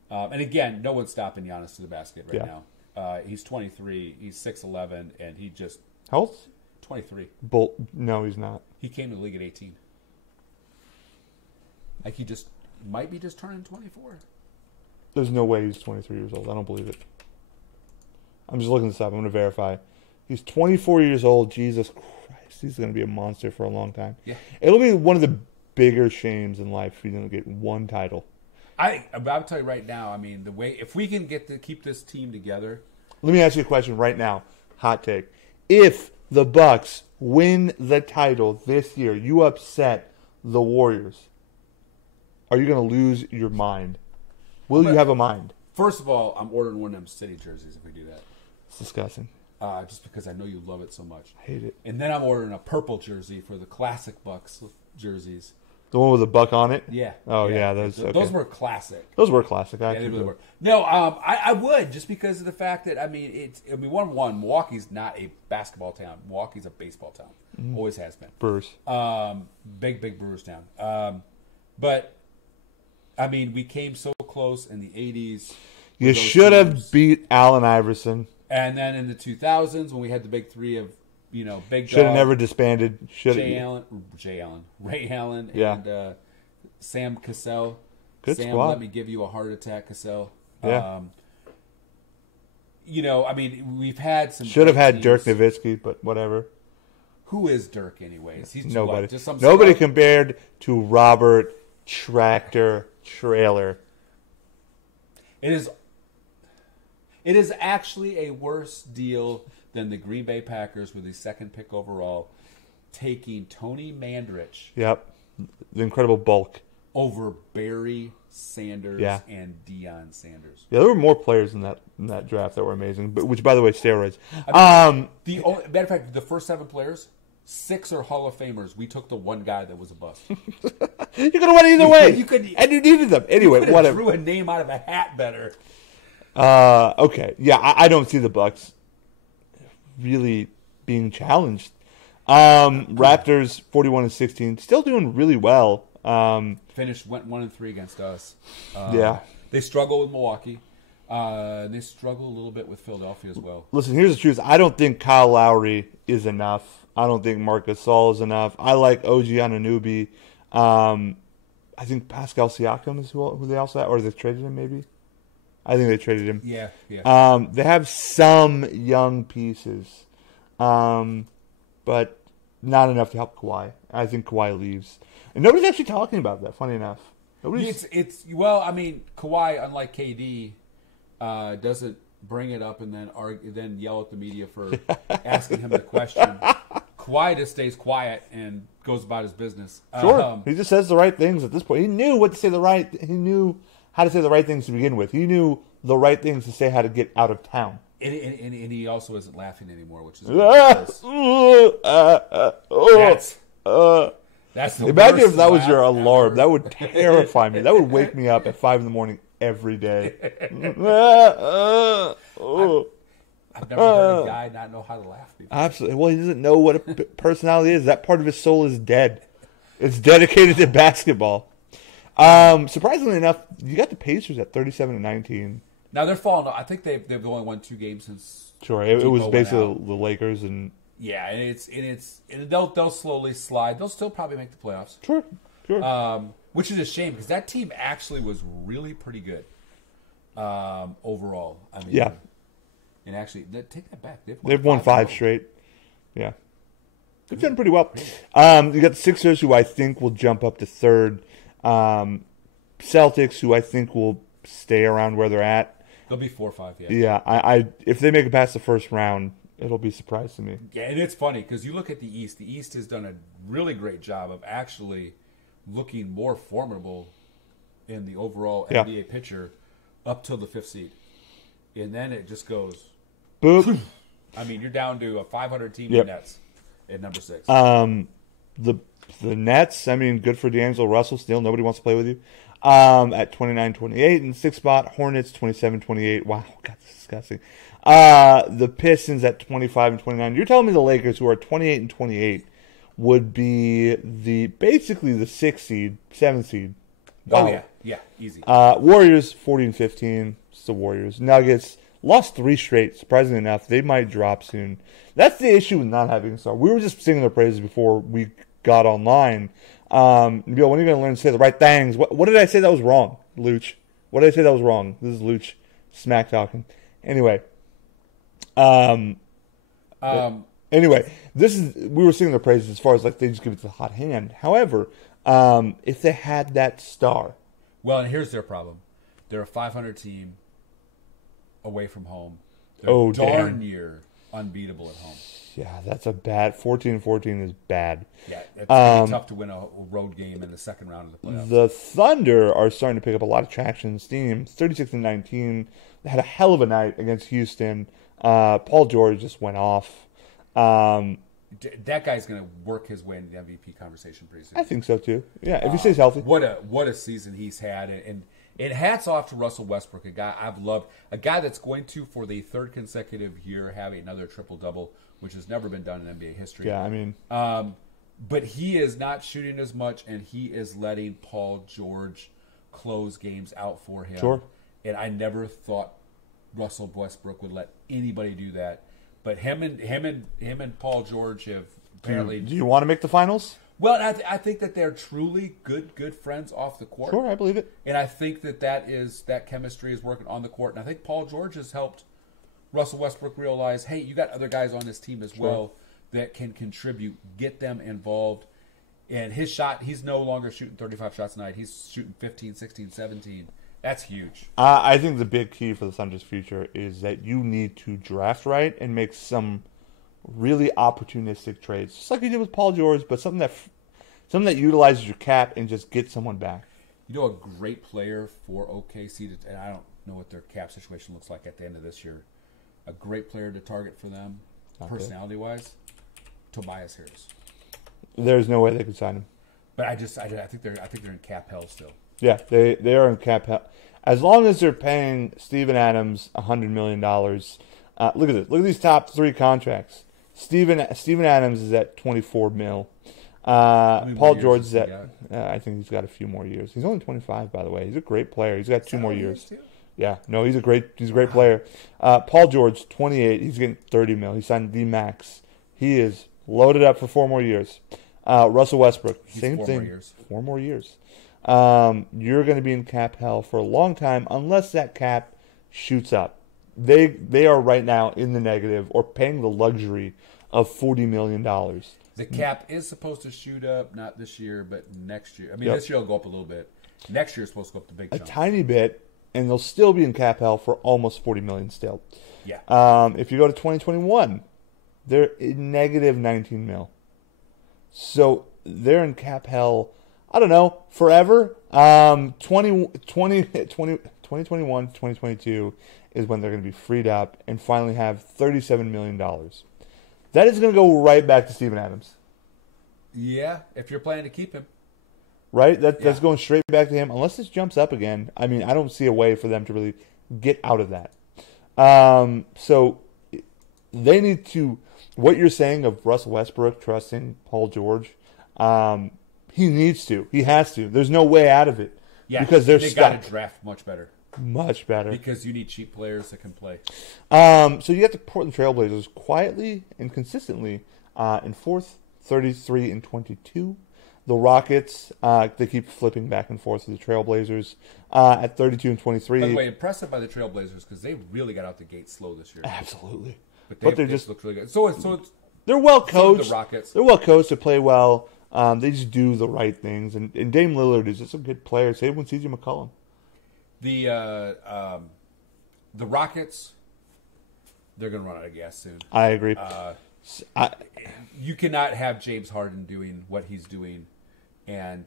and again, no one's stopping Giannis to the basket right now. He's 23. He's 6'11", and he just how old? 23. No, he's not. He came to the league at 18. Like he might be just turning 24. There's no way he's 23 years old. I don't believe it. I'm just looking this up. I'm going to verify. He's 24 years old. Jesus Christ. He's going to be a monster for a long time. Yeah. It'll be one of the bigger shames in life if he doesn't get one title. I'll tell you right now, I mean, if we can keep this team together. Let me ask you a question right now. Hot take. If the Bucks win the title this year, you upset the Warriors, are you going to lose your mind? Will you have a mind? First of all, I'm ordering one of them city jerseys if we do that. It's disgusting. Just because I know you love it so much. I hate it. And then I'm ordering a purple jersey for the classic Bucks jerseys. The one with the buck on it? Yeah. Oh, yeah. Those were classic. Those were classic. Yeah, they really were. No, I would, just because of the fact that, I mean, 1-1, Milwaukee's not a basketball town. Milwaukee's a baseball town. Mm-hmm. Always has been. Brewers. Big Brewers town. But, I mean, we came so close in the 80s. You should have beat Allen Iverson. And then in the 2000s, when we had the big three of, Big Dog. Should have never disbanded. Ray Allen, and Sam Cassell. Good Sam, squad. let me give you a heart attack, Cassell. Yeah. I mean, we've had some. Should have had teams. Dirk Nowitzki, but whatever. Who is Dirk, anyways? He's nobody. Just some nobody scrub? compared to Robert Tractor Trailer. It is actually a worse deal than the Green Bay Packers with the second pick overall taking Tony Mandrich. Yep. The incredible bulk. Over Barry Sanders and Deion Sanders. Yeah, there were more players in that draft that were amazing, but which, by the way, steroids. Matter of fact, the first 7 players, 6 are Hall of Famers. We took the one guy that was a bust. You could have went either way. And you needed them. Anyway, whatever. Drew a name out of a hat better. Okay. Yeah, I don't see the Bucks really being challenged. Raptors 41-16, still doing really well. Went 1-3 against us. Yeah. They struggle with Milwaukee. They struggle a little bit with Philadelphia as well. Listen, here's the truth. I don't think Kyle Lowry is enough. I don't think Marc Gasol is enough. I like OG Anunoby. I think Pascal Siakam is who they also have, or they traded him maybe. I think they traded him. Yeah. They have some young pieces, but not enough to help Kawhi. I think Kawhi leaves. And nobody's actually talking about that, funny enough. Well, I mean, Kawhi, unlike KD, doesn't bring it up and then yell at the media for asking him the question. Kawhi just stays quiet and goes about his business. Sure. He just says the right things at this point. He knew he knew how to say the right things to begin with. He knew the right things to say how to get out of town. And he also isn't laughing anymore, which is that's the imagine worst if that was your laugh alarm. ever. That would terrify me. That would wake me up at 5 a.m. every day. I've never heard a guy not know how to laugh before. Absolutely. Well, he doesn't know what a personality is. That part of his soul is dead. It's dedicated to basketball. Surprisingly enough, you got the Pacers at 37-19. Now they're falling. I think they've only won 2 games since. Sure, it was basically the Lakers and. Yeah, and they'll slowly slide. They'll still probably make the playoffs. Sure. Which is a shame because that team actually was really pretty good overall. I mean, yeah. And actually, take that back. They've won 5 straight. Yeah. They've done pretty well. You got the Sixers, who I think will jump up to 3rd. Celtics, who I think will stay around where they're at. They'll be 4 or 5, yeah. Yeah, I if they make it past the first round, it'll be a surprise to me. Yeah, and it's funny because you look at the East. The East has done a really great job of actually looking more formidable in the overall NBA picture up till the 5th seed. And then it just goes... Boop. I mean, you're down to a 500 team in Nets at number 6. The Nets, I mean, good for D'Angelo Russell still. Nobody wants to play with you. At 29-28. In 6th spot, Hornets 27-28. Wow, God, that's disgusting. The Pistons at 25-29. You're telling me the Lakers, who are 28-28, would be basically the 6th seed, 7th seed. Wow. Oh, yeah, easy. Warriors 40-15. It's the Warriors. Nuggets lost 3 straight. Surprisingly enough, they might drop soon. That's the issue with not having a star. We were just singing their praises before we got online. Bill, when are you going to learn to say the right things? What did I say that was wrong, Luch? What did I say that was wrong? This is Luch smack talking. Anyway. Anyway, we were singing their praises as far as like they just give it the hot hand. However, if they had that star. Well, and here's their problem. They're a 500 team away from home. They're darn near unbeatable at home. Yeah, that's a bad 14-14 is bad. Yeah, it's really tough to win a road game in the second round of the playoffs. The Thunder are starting to pick up a lot of traction and steam. 36-19. They had a hell of a night against Houston. Paul George just went off. That guy's going to work his way into the MVP conversation pretty soon. I think so too. Yeah, if he stays healthy. What a season he's had, and hats off to Russell Westbrook, a guy I've loved, a guy that's going to, for the third consecutive year, have another triple-double, which has never been done in NBA history. Yeah, I mean... but he is not shooting as much, and he is letting Paul George close games out for him. Sure. And I never thought Russell Westbrook would let anybody do that. But him and Paul George have apparently... Do you want to make the finals? Well, I think that they're truly good friends off the court. Sure, I believe it. And I think that chemistry is working on the court. And I think Paul George has helped Russell Westbrook realize, hey, you got other guys on this team as well that can contribute, get them involved. And his shot, he's no longer shooting 35 shots a night. He's shooting 15, 16, 17. That's huge. I think the big key for the Thunder's future is that you need to draft right and make some really opportunistic trades, just like you did with Paul George, but something that utilizes your cap and just get someone back. You know, a great player for OKC, and I don't know what their cap situation looks like at the end of this year. A great player to target for them, personality-wise, Tobias Harris. There's no way they could sign him. But I think they're in cap hell still. Yeah, they are in cap hell. As long as they're paying Steven Adams $100 million. Look at this. Look at these top three contracts. Steven Adams is at $24 million. Paul George is at. I think he's got a few more years. He's only 25, by the way. He's a great player. He's got 2 more years. Yeah, no, he's a great player. Paul George, 28. He's getting $30 million. He signed the max. He is loaded up for 4 more years. Russell Westbrook, same thing. 4 more years. You're going to be in cap hell for a long time unless that cap shoots up. They are right now in the negative or paying the luxury of $40 million. The cap is supposed to shoot up, not this year, but next year. I mean, this year will go up a little bit. Next year is supposed to go up the big chunk. A tiny bit, and they'll still be in cap hell for almost $40 million still. Yeah. If you go to 2021, they're in negative $19 million. So they're in cap hell, I don't know, forever. 2021, 2022 is when they're going to be freed up and finally have $37 million. That is going to go right back to Steven Adams. Yeah, if you're planning to keep him. Right? That's going straight back to him. Unless this jumps up again, I mean, I don't see a way for them to really get out of that. So they need to, what you're saying of Russell Westbrook trusting Paul George, he needs to. He has to. There's no way out of it. Yeah, because they got to draft much better. Much better. Because you need cheap players that can play. So you got the Portland Trailblazers quietly and consistently in 4th, 33-22. The Rockets, they keep flipping back and forth with the Trailblazers at 32-23. By the way, impressive by the Trailblazers because they really got out the gate slow this year. Absolutely. But they just look really good. So they're well coached. So the Rockets. They're well coached. They play well. They just do the right things. And Dame Lillard is just a good player. Same with C.J. McCollum. The Rockets, they're going to run out of gas soon. I agree. You cannot have James Harden doing what he's doing, and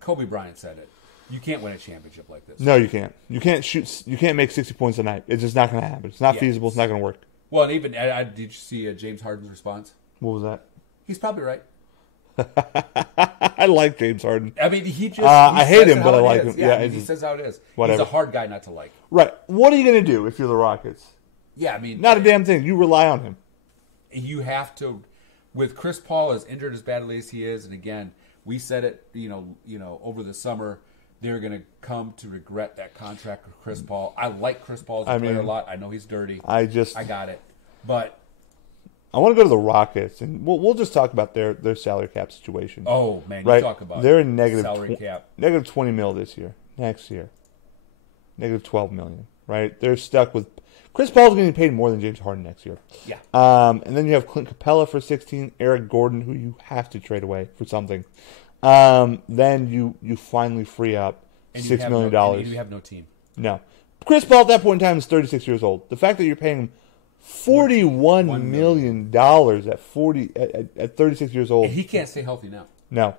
Kobe Bryant said it. You can't win a championship like this. No, you can't. You can't shoot. You can't make 60 points a night. It's just not going to happen. It's not feasible. It's not going to work. Well, and even did you see James Harden's response? What was that? He's probably right. I like James Harden. I mean, he just. I hate him, but I like him. Yeah, he says how it is. Whatever. He's a hard guy not to like. Right. What are you going to do if you're the Rockets? Yeah, I mean, not a damn thing. You rely on him. You have to, with Chris Paul as injured as badly as he is, and again, we said it. Over the summer, they're going to come to regret that contract with Chris Paul. I like Chris Paul as a player a lot. I know he's dirty. I got it, but. I want to go to the Rockets, and we'll just talk about their salary cap situation. Oh, man, right? You talk about they're in negative salary cap. Negative $20 million this year. Next year. negative $12 million. Right? They're stuck with Chris Paul's getting paid more than James Harden next year. Yeah. And then you have Clint Capella for 16, Eric Gordon, who you have to trade away for something. Then you finally free up $6 million. And you have no team. No. Chris Paul at that point in time is 36 years old. The fact that you're paying him $41 million at 36 years old. And he can't stay healthy now. No.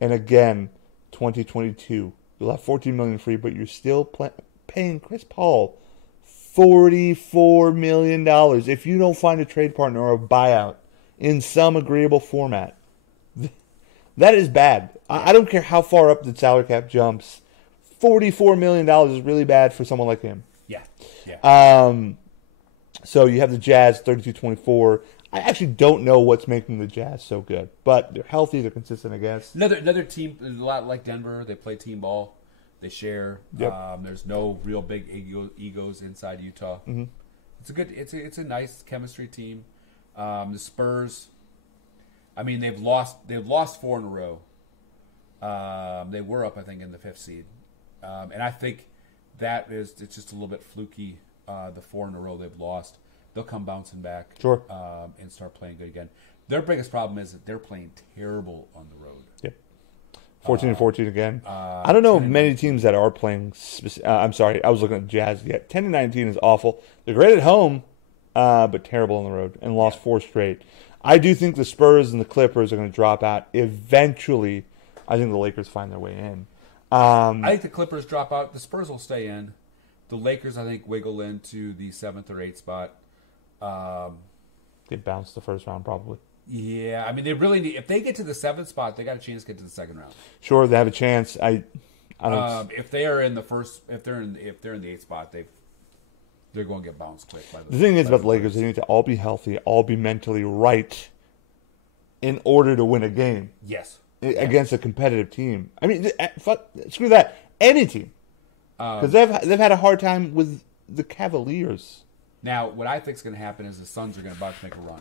And again, 2022, you'll have $14 million free, but you're still paying Chris Paul $44 million if you don't find a trade partner or a buyout in some agreeable format. That is bad. I don't care how far up the salary cap jumps. $44 million is really bad for someone like him. Yeah. So you have the Jazz 32-24. I actually don't know what's making the Jazz so good, but they're healthy, they're consistent, I guess. Another team, a lot like Denver. They play team ball. They share. Yep. There's no real big egos inside Utah. Mm-hmm. It's a nice chemistry team. The Spurs. I mean, they've lost 4 in a row. They were up, I think, in the 5th seed, and I think it's just a little bit fluky. The 4 in a row they've lost. They'll come bouncing back. Sure. And start playing good again. Their biggest problem is that they're playing terrible on the road. Yep. 14-14 again. I don't know many teams that are playing. I'm sorry, I was looking at Jazz. Yeah, 10-19 is awful. They're great at home, but terrible on the road, and lost 4 straight. I do think the Spurs and the Clippers are going to drop out eventually. I think the Lakers find their way in. I think the Clippers drop out. The Spurs will stay in. The Lakers, I think, wiggle into the 7th or 8th spot. They bounce the first round probably. Yeah, I mean, they really need. If they get to the 7th spot, they got a chance to get to the 2nd round. Sure, they have a chance. I don't. If they are in the first, if they're in the 8th spot, they're going to get bounced quick. The thing is about the Lakers, they need to all be healthy, all be mentally right, in order to win a game. Yes. Against a competitive team. I mean, screw that. Any team, because they've had a hard time with the Cavaliers. Now, what I think is going to happen is the Suns are about to make a run.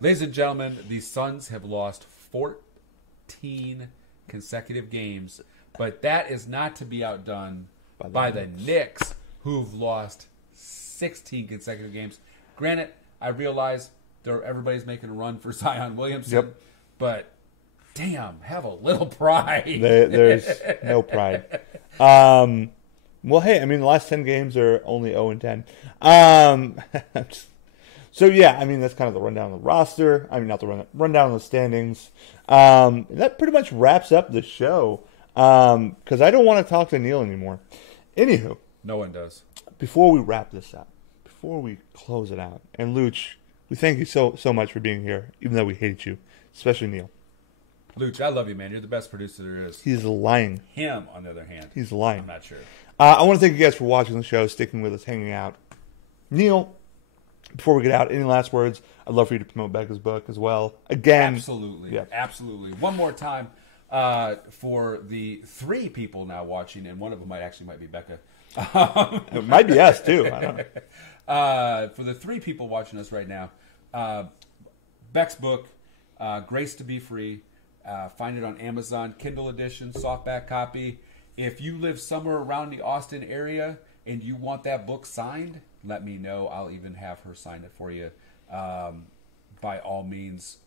Ladies and gentlemen, the Suns have lost 14 consecutive games, but that is not to be outdone by the Knicks, who've lost 16 consecutive games. Granted, I realize everybody's making a run for Zion Williamson, but damn, have a little pride. There's no pride. Well, hey, I mean, the last 10 games are only 0-10. So, yeah, I mean, that's kind of the rundown of the roster. I mean, not the rundown of the standings. That pretty much wraps up the show because I don't want to talk to Neil anymore. Anywho. No one does. Before we wrap this up, before we close it out, and Luch, we thank you so much for being here, even though we hate you, especially Neil. Luch, I love you, man. You're the best producer there is. He's lying. Him, on the other hand. He's lying. I'm not sure. I want to thank you guys for watching the show, sticking with us, hanging out. Neil, before we get out, any last words? I'd love for you to promote Becca's book as well. Again. Absolutely. Yeah. Absolutely. One more time for the 3 people now watching, and one of them might be Becca. It might be us, too. I don't know. For the 3 people watching us right now, Beck's book, Grace to Be Free. Find it on Amazon, Kindle edition, softback copy. If you live somewhere around the Austin area and you want that book signed, let me know. I'll even have her sign it for you. By all means,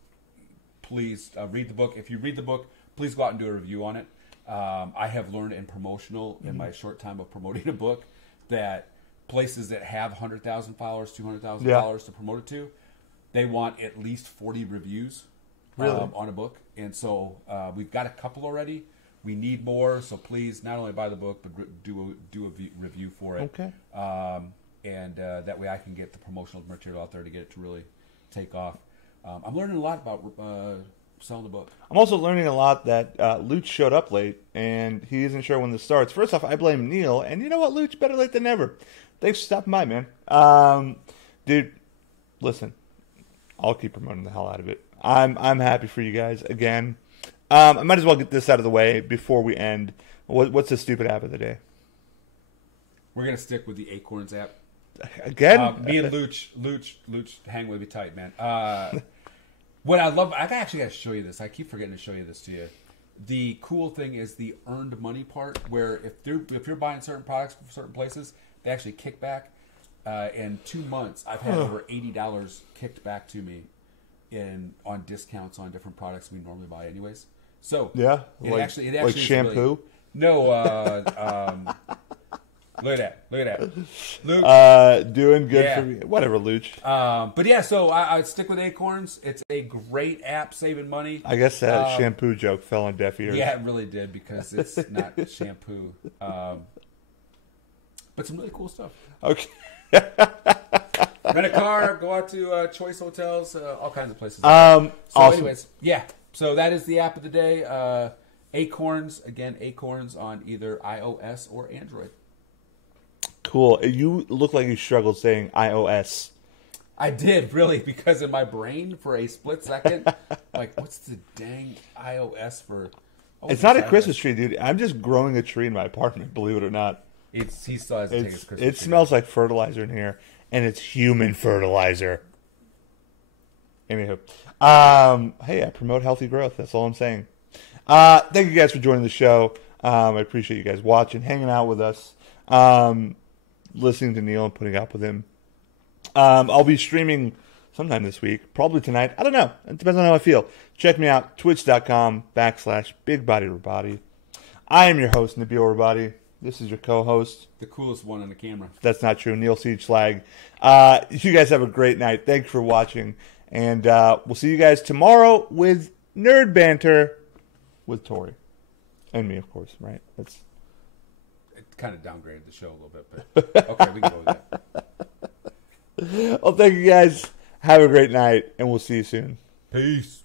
please read the book. If you read the book, please go out and do a review on it. I have learned in my short time of promoting a book that places that have 100,000 followers, 200,000 followers to promote it to, they want at least 40 reviews on a book. And so we've got a couple already. We need more, so please not only buy the book, but do a review for it. Okay. And that way I can get the promotional material out there to get it to really take off. I'm learning a lot about selling the book. I'm also learning a lot that Luch showed up late, and he isn't sure when this starts. First off, I blame Neil, and you know what, Luch? Better late than never. Thanks for stopping by, man. Dude, listen, I'll keep promoting the hell out of it. I'm happy for you guys again. I might as well get this out of the way before we end. What's the stupid app of the day? We're gonna stick with the Acorns app. Again? Me and Luch hang with me tight, man. What I love, I actually got to show you this. I keep forgetting to show you this to you. The cool thing is the earned money part, where if you're buying certain products from certain places, they actually kick back. In 2 months, I've had over $80 kicked back to me on discounts on different products we normally buy anyways. So yeah, it actually like shampoo. Look at that. Luke. Doing good for me. Whatever, Luch. But yeah, so I'd stick with Acorns. It's a great app, saving money. I guess that shampoo joke fell on deaf ears. Yeah, it really did, because it's not shampoo. But some really cool stuff. Okay. Rent a car, go out to Choice Hotels, all kinds of places. Awesome. Anyways, yeah. So that is the app of the day. Acorns, again, Acorns on either iOS or Android. Cool. You look like you struggled saying iOS. I did, really, because in my brain, for a split second, like, what's the dang iOS for? It's not a Christmas tree, dude. I'm just growing a tree in my apartment, believe it or not. He still has to take his Christmas tree. It smells like fertilizer in here, and it's human fertilizer. Anywho. Hey, I promote healthy growth. That's all I'm saying. Thank you guys for joining the show. I appreciate you guys watching, hanging out with us. Listening to Neil and putting up with him. I'll be streaming sometime this week, probably tonight. I don't know. It depends on how I feel. Check me out, twitch.com/BigBodyRobody. I am your host, Nabil Robody. This is your co-host. The coolest one on the camera. That's not true. Neil Siege Slag. You guys have a great night. Thanks for watching. And we'll see you guys tomorrow with Nerd Banter with Tori. And me, of course, right? That's... kind of downgraded the show a little bit, but okay, we can go with that. Well, thank you guys. Have a great night, and we'll see you soon. Peace.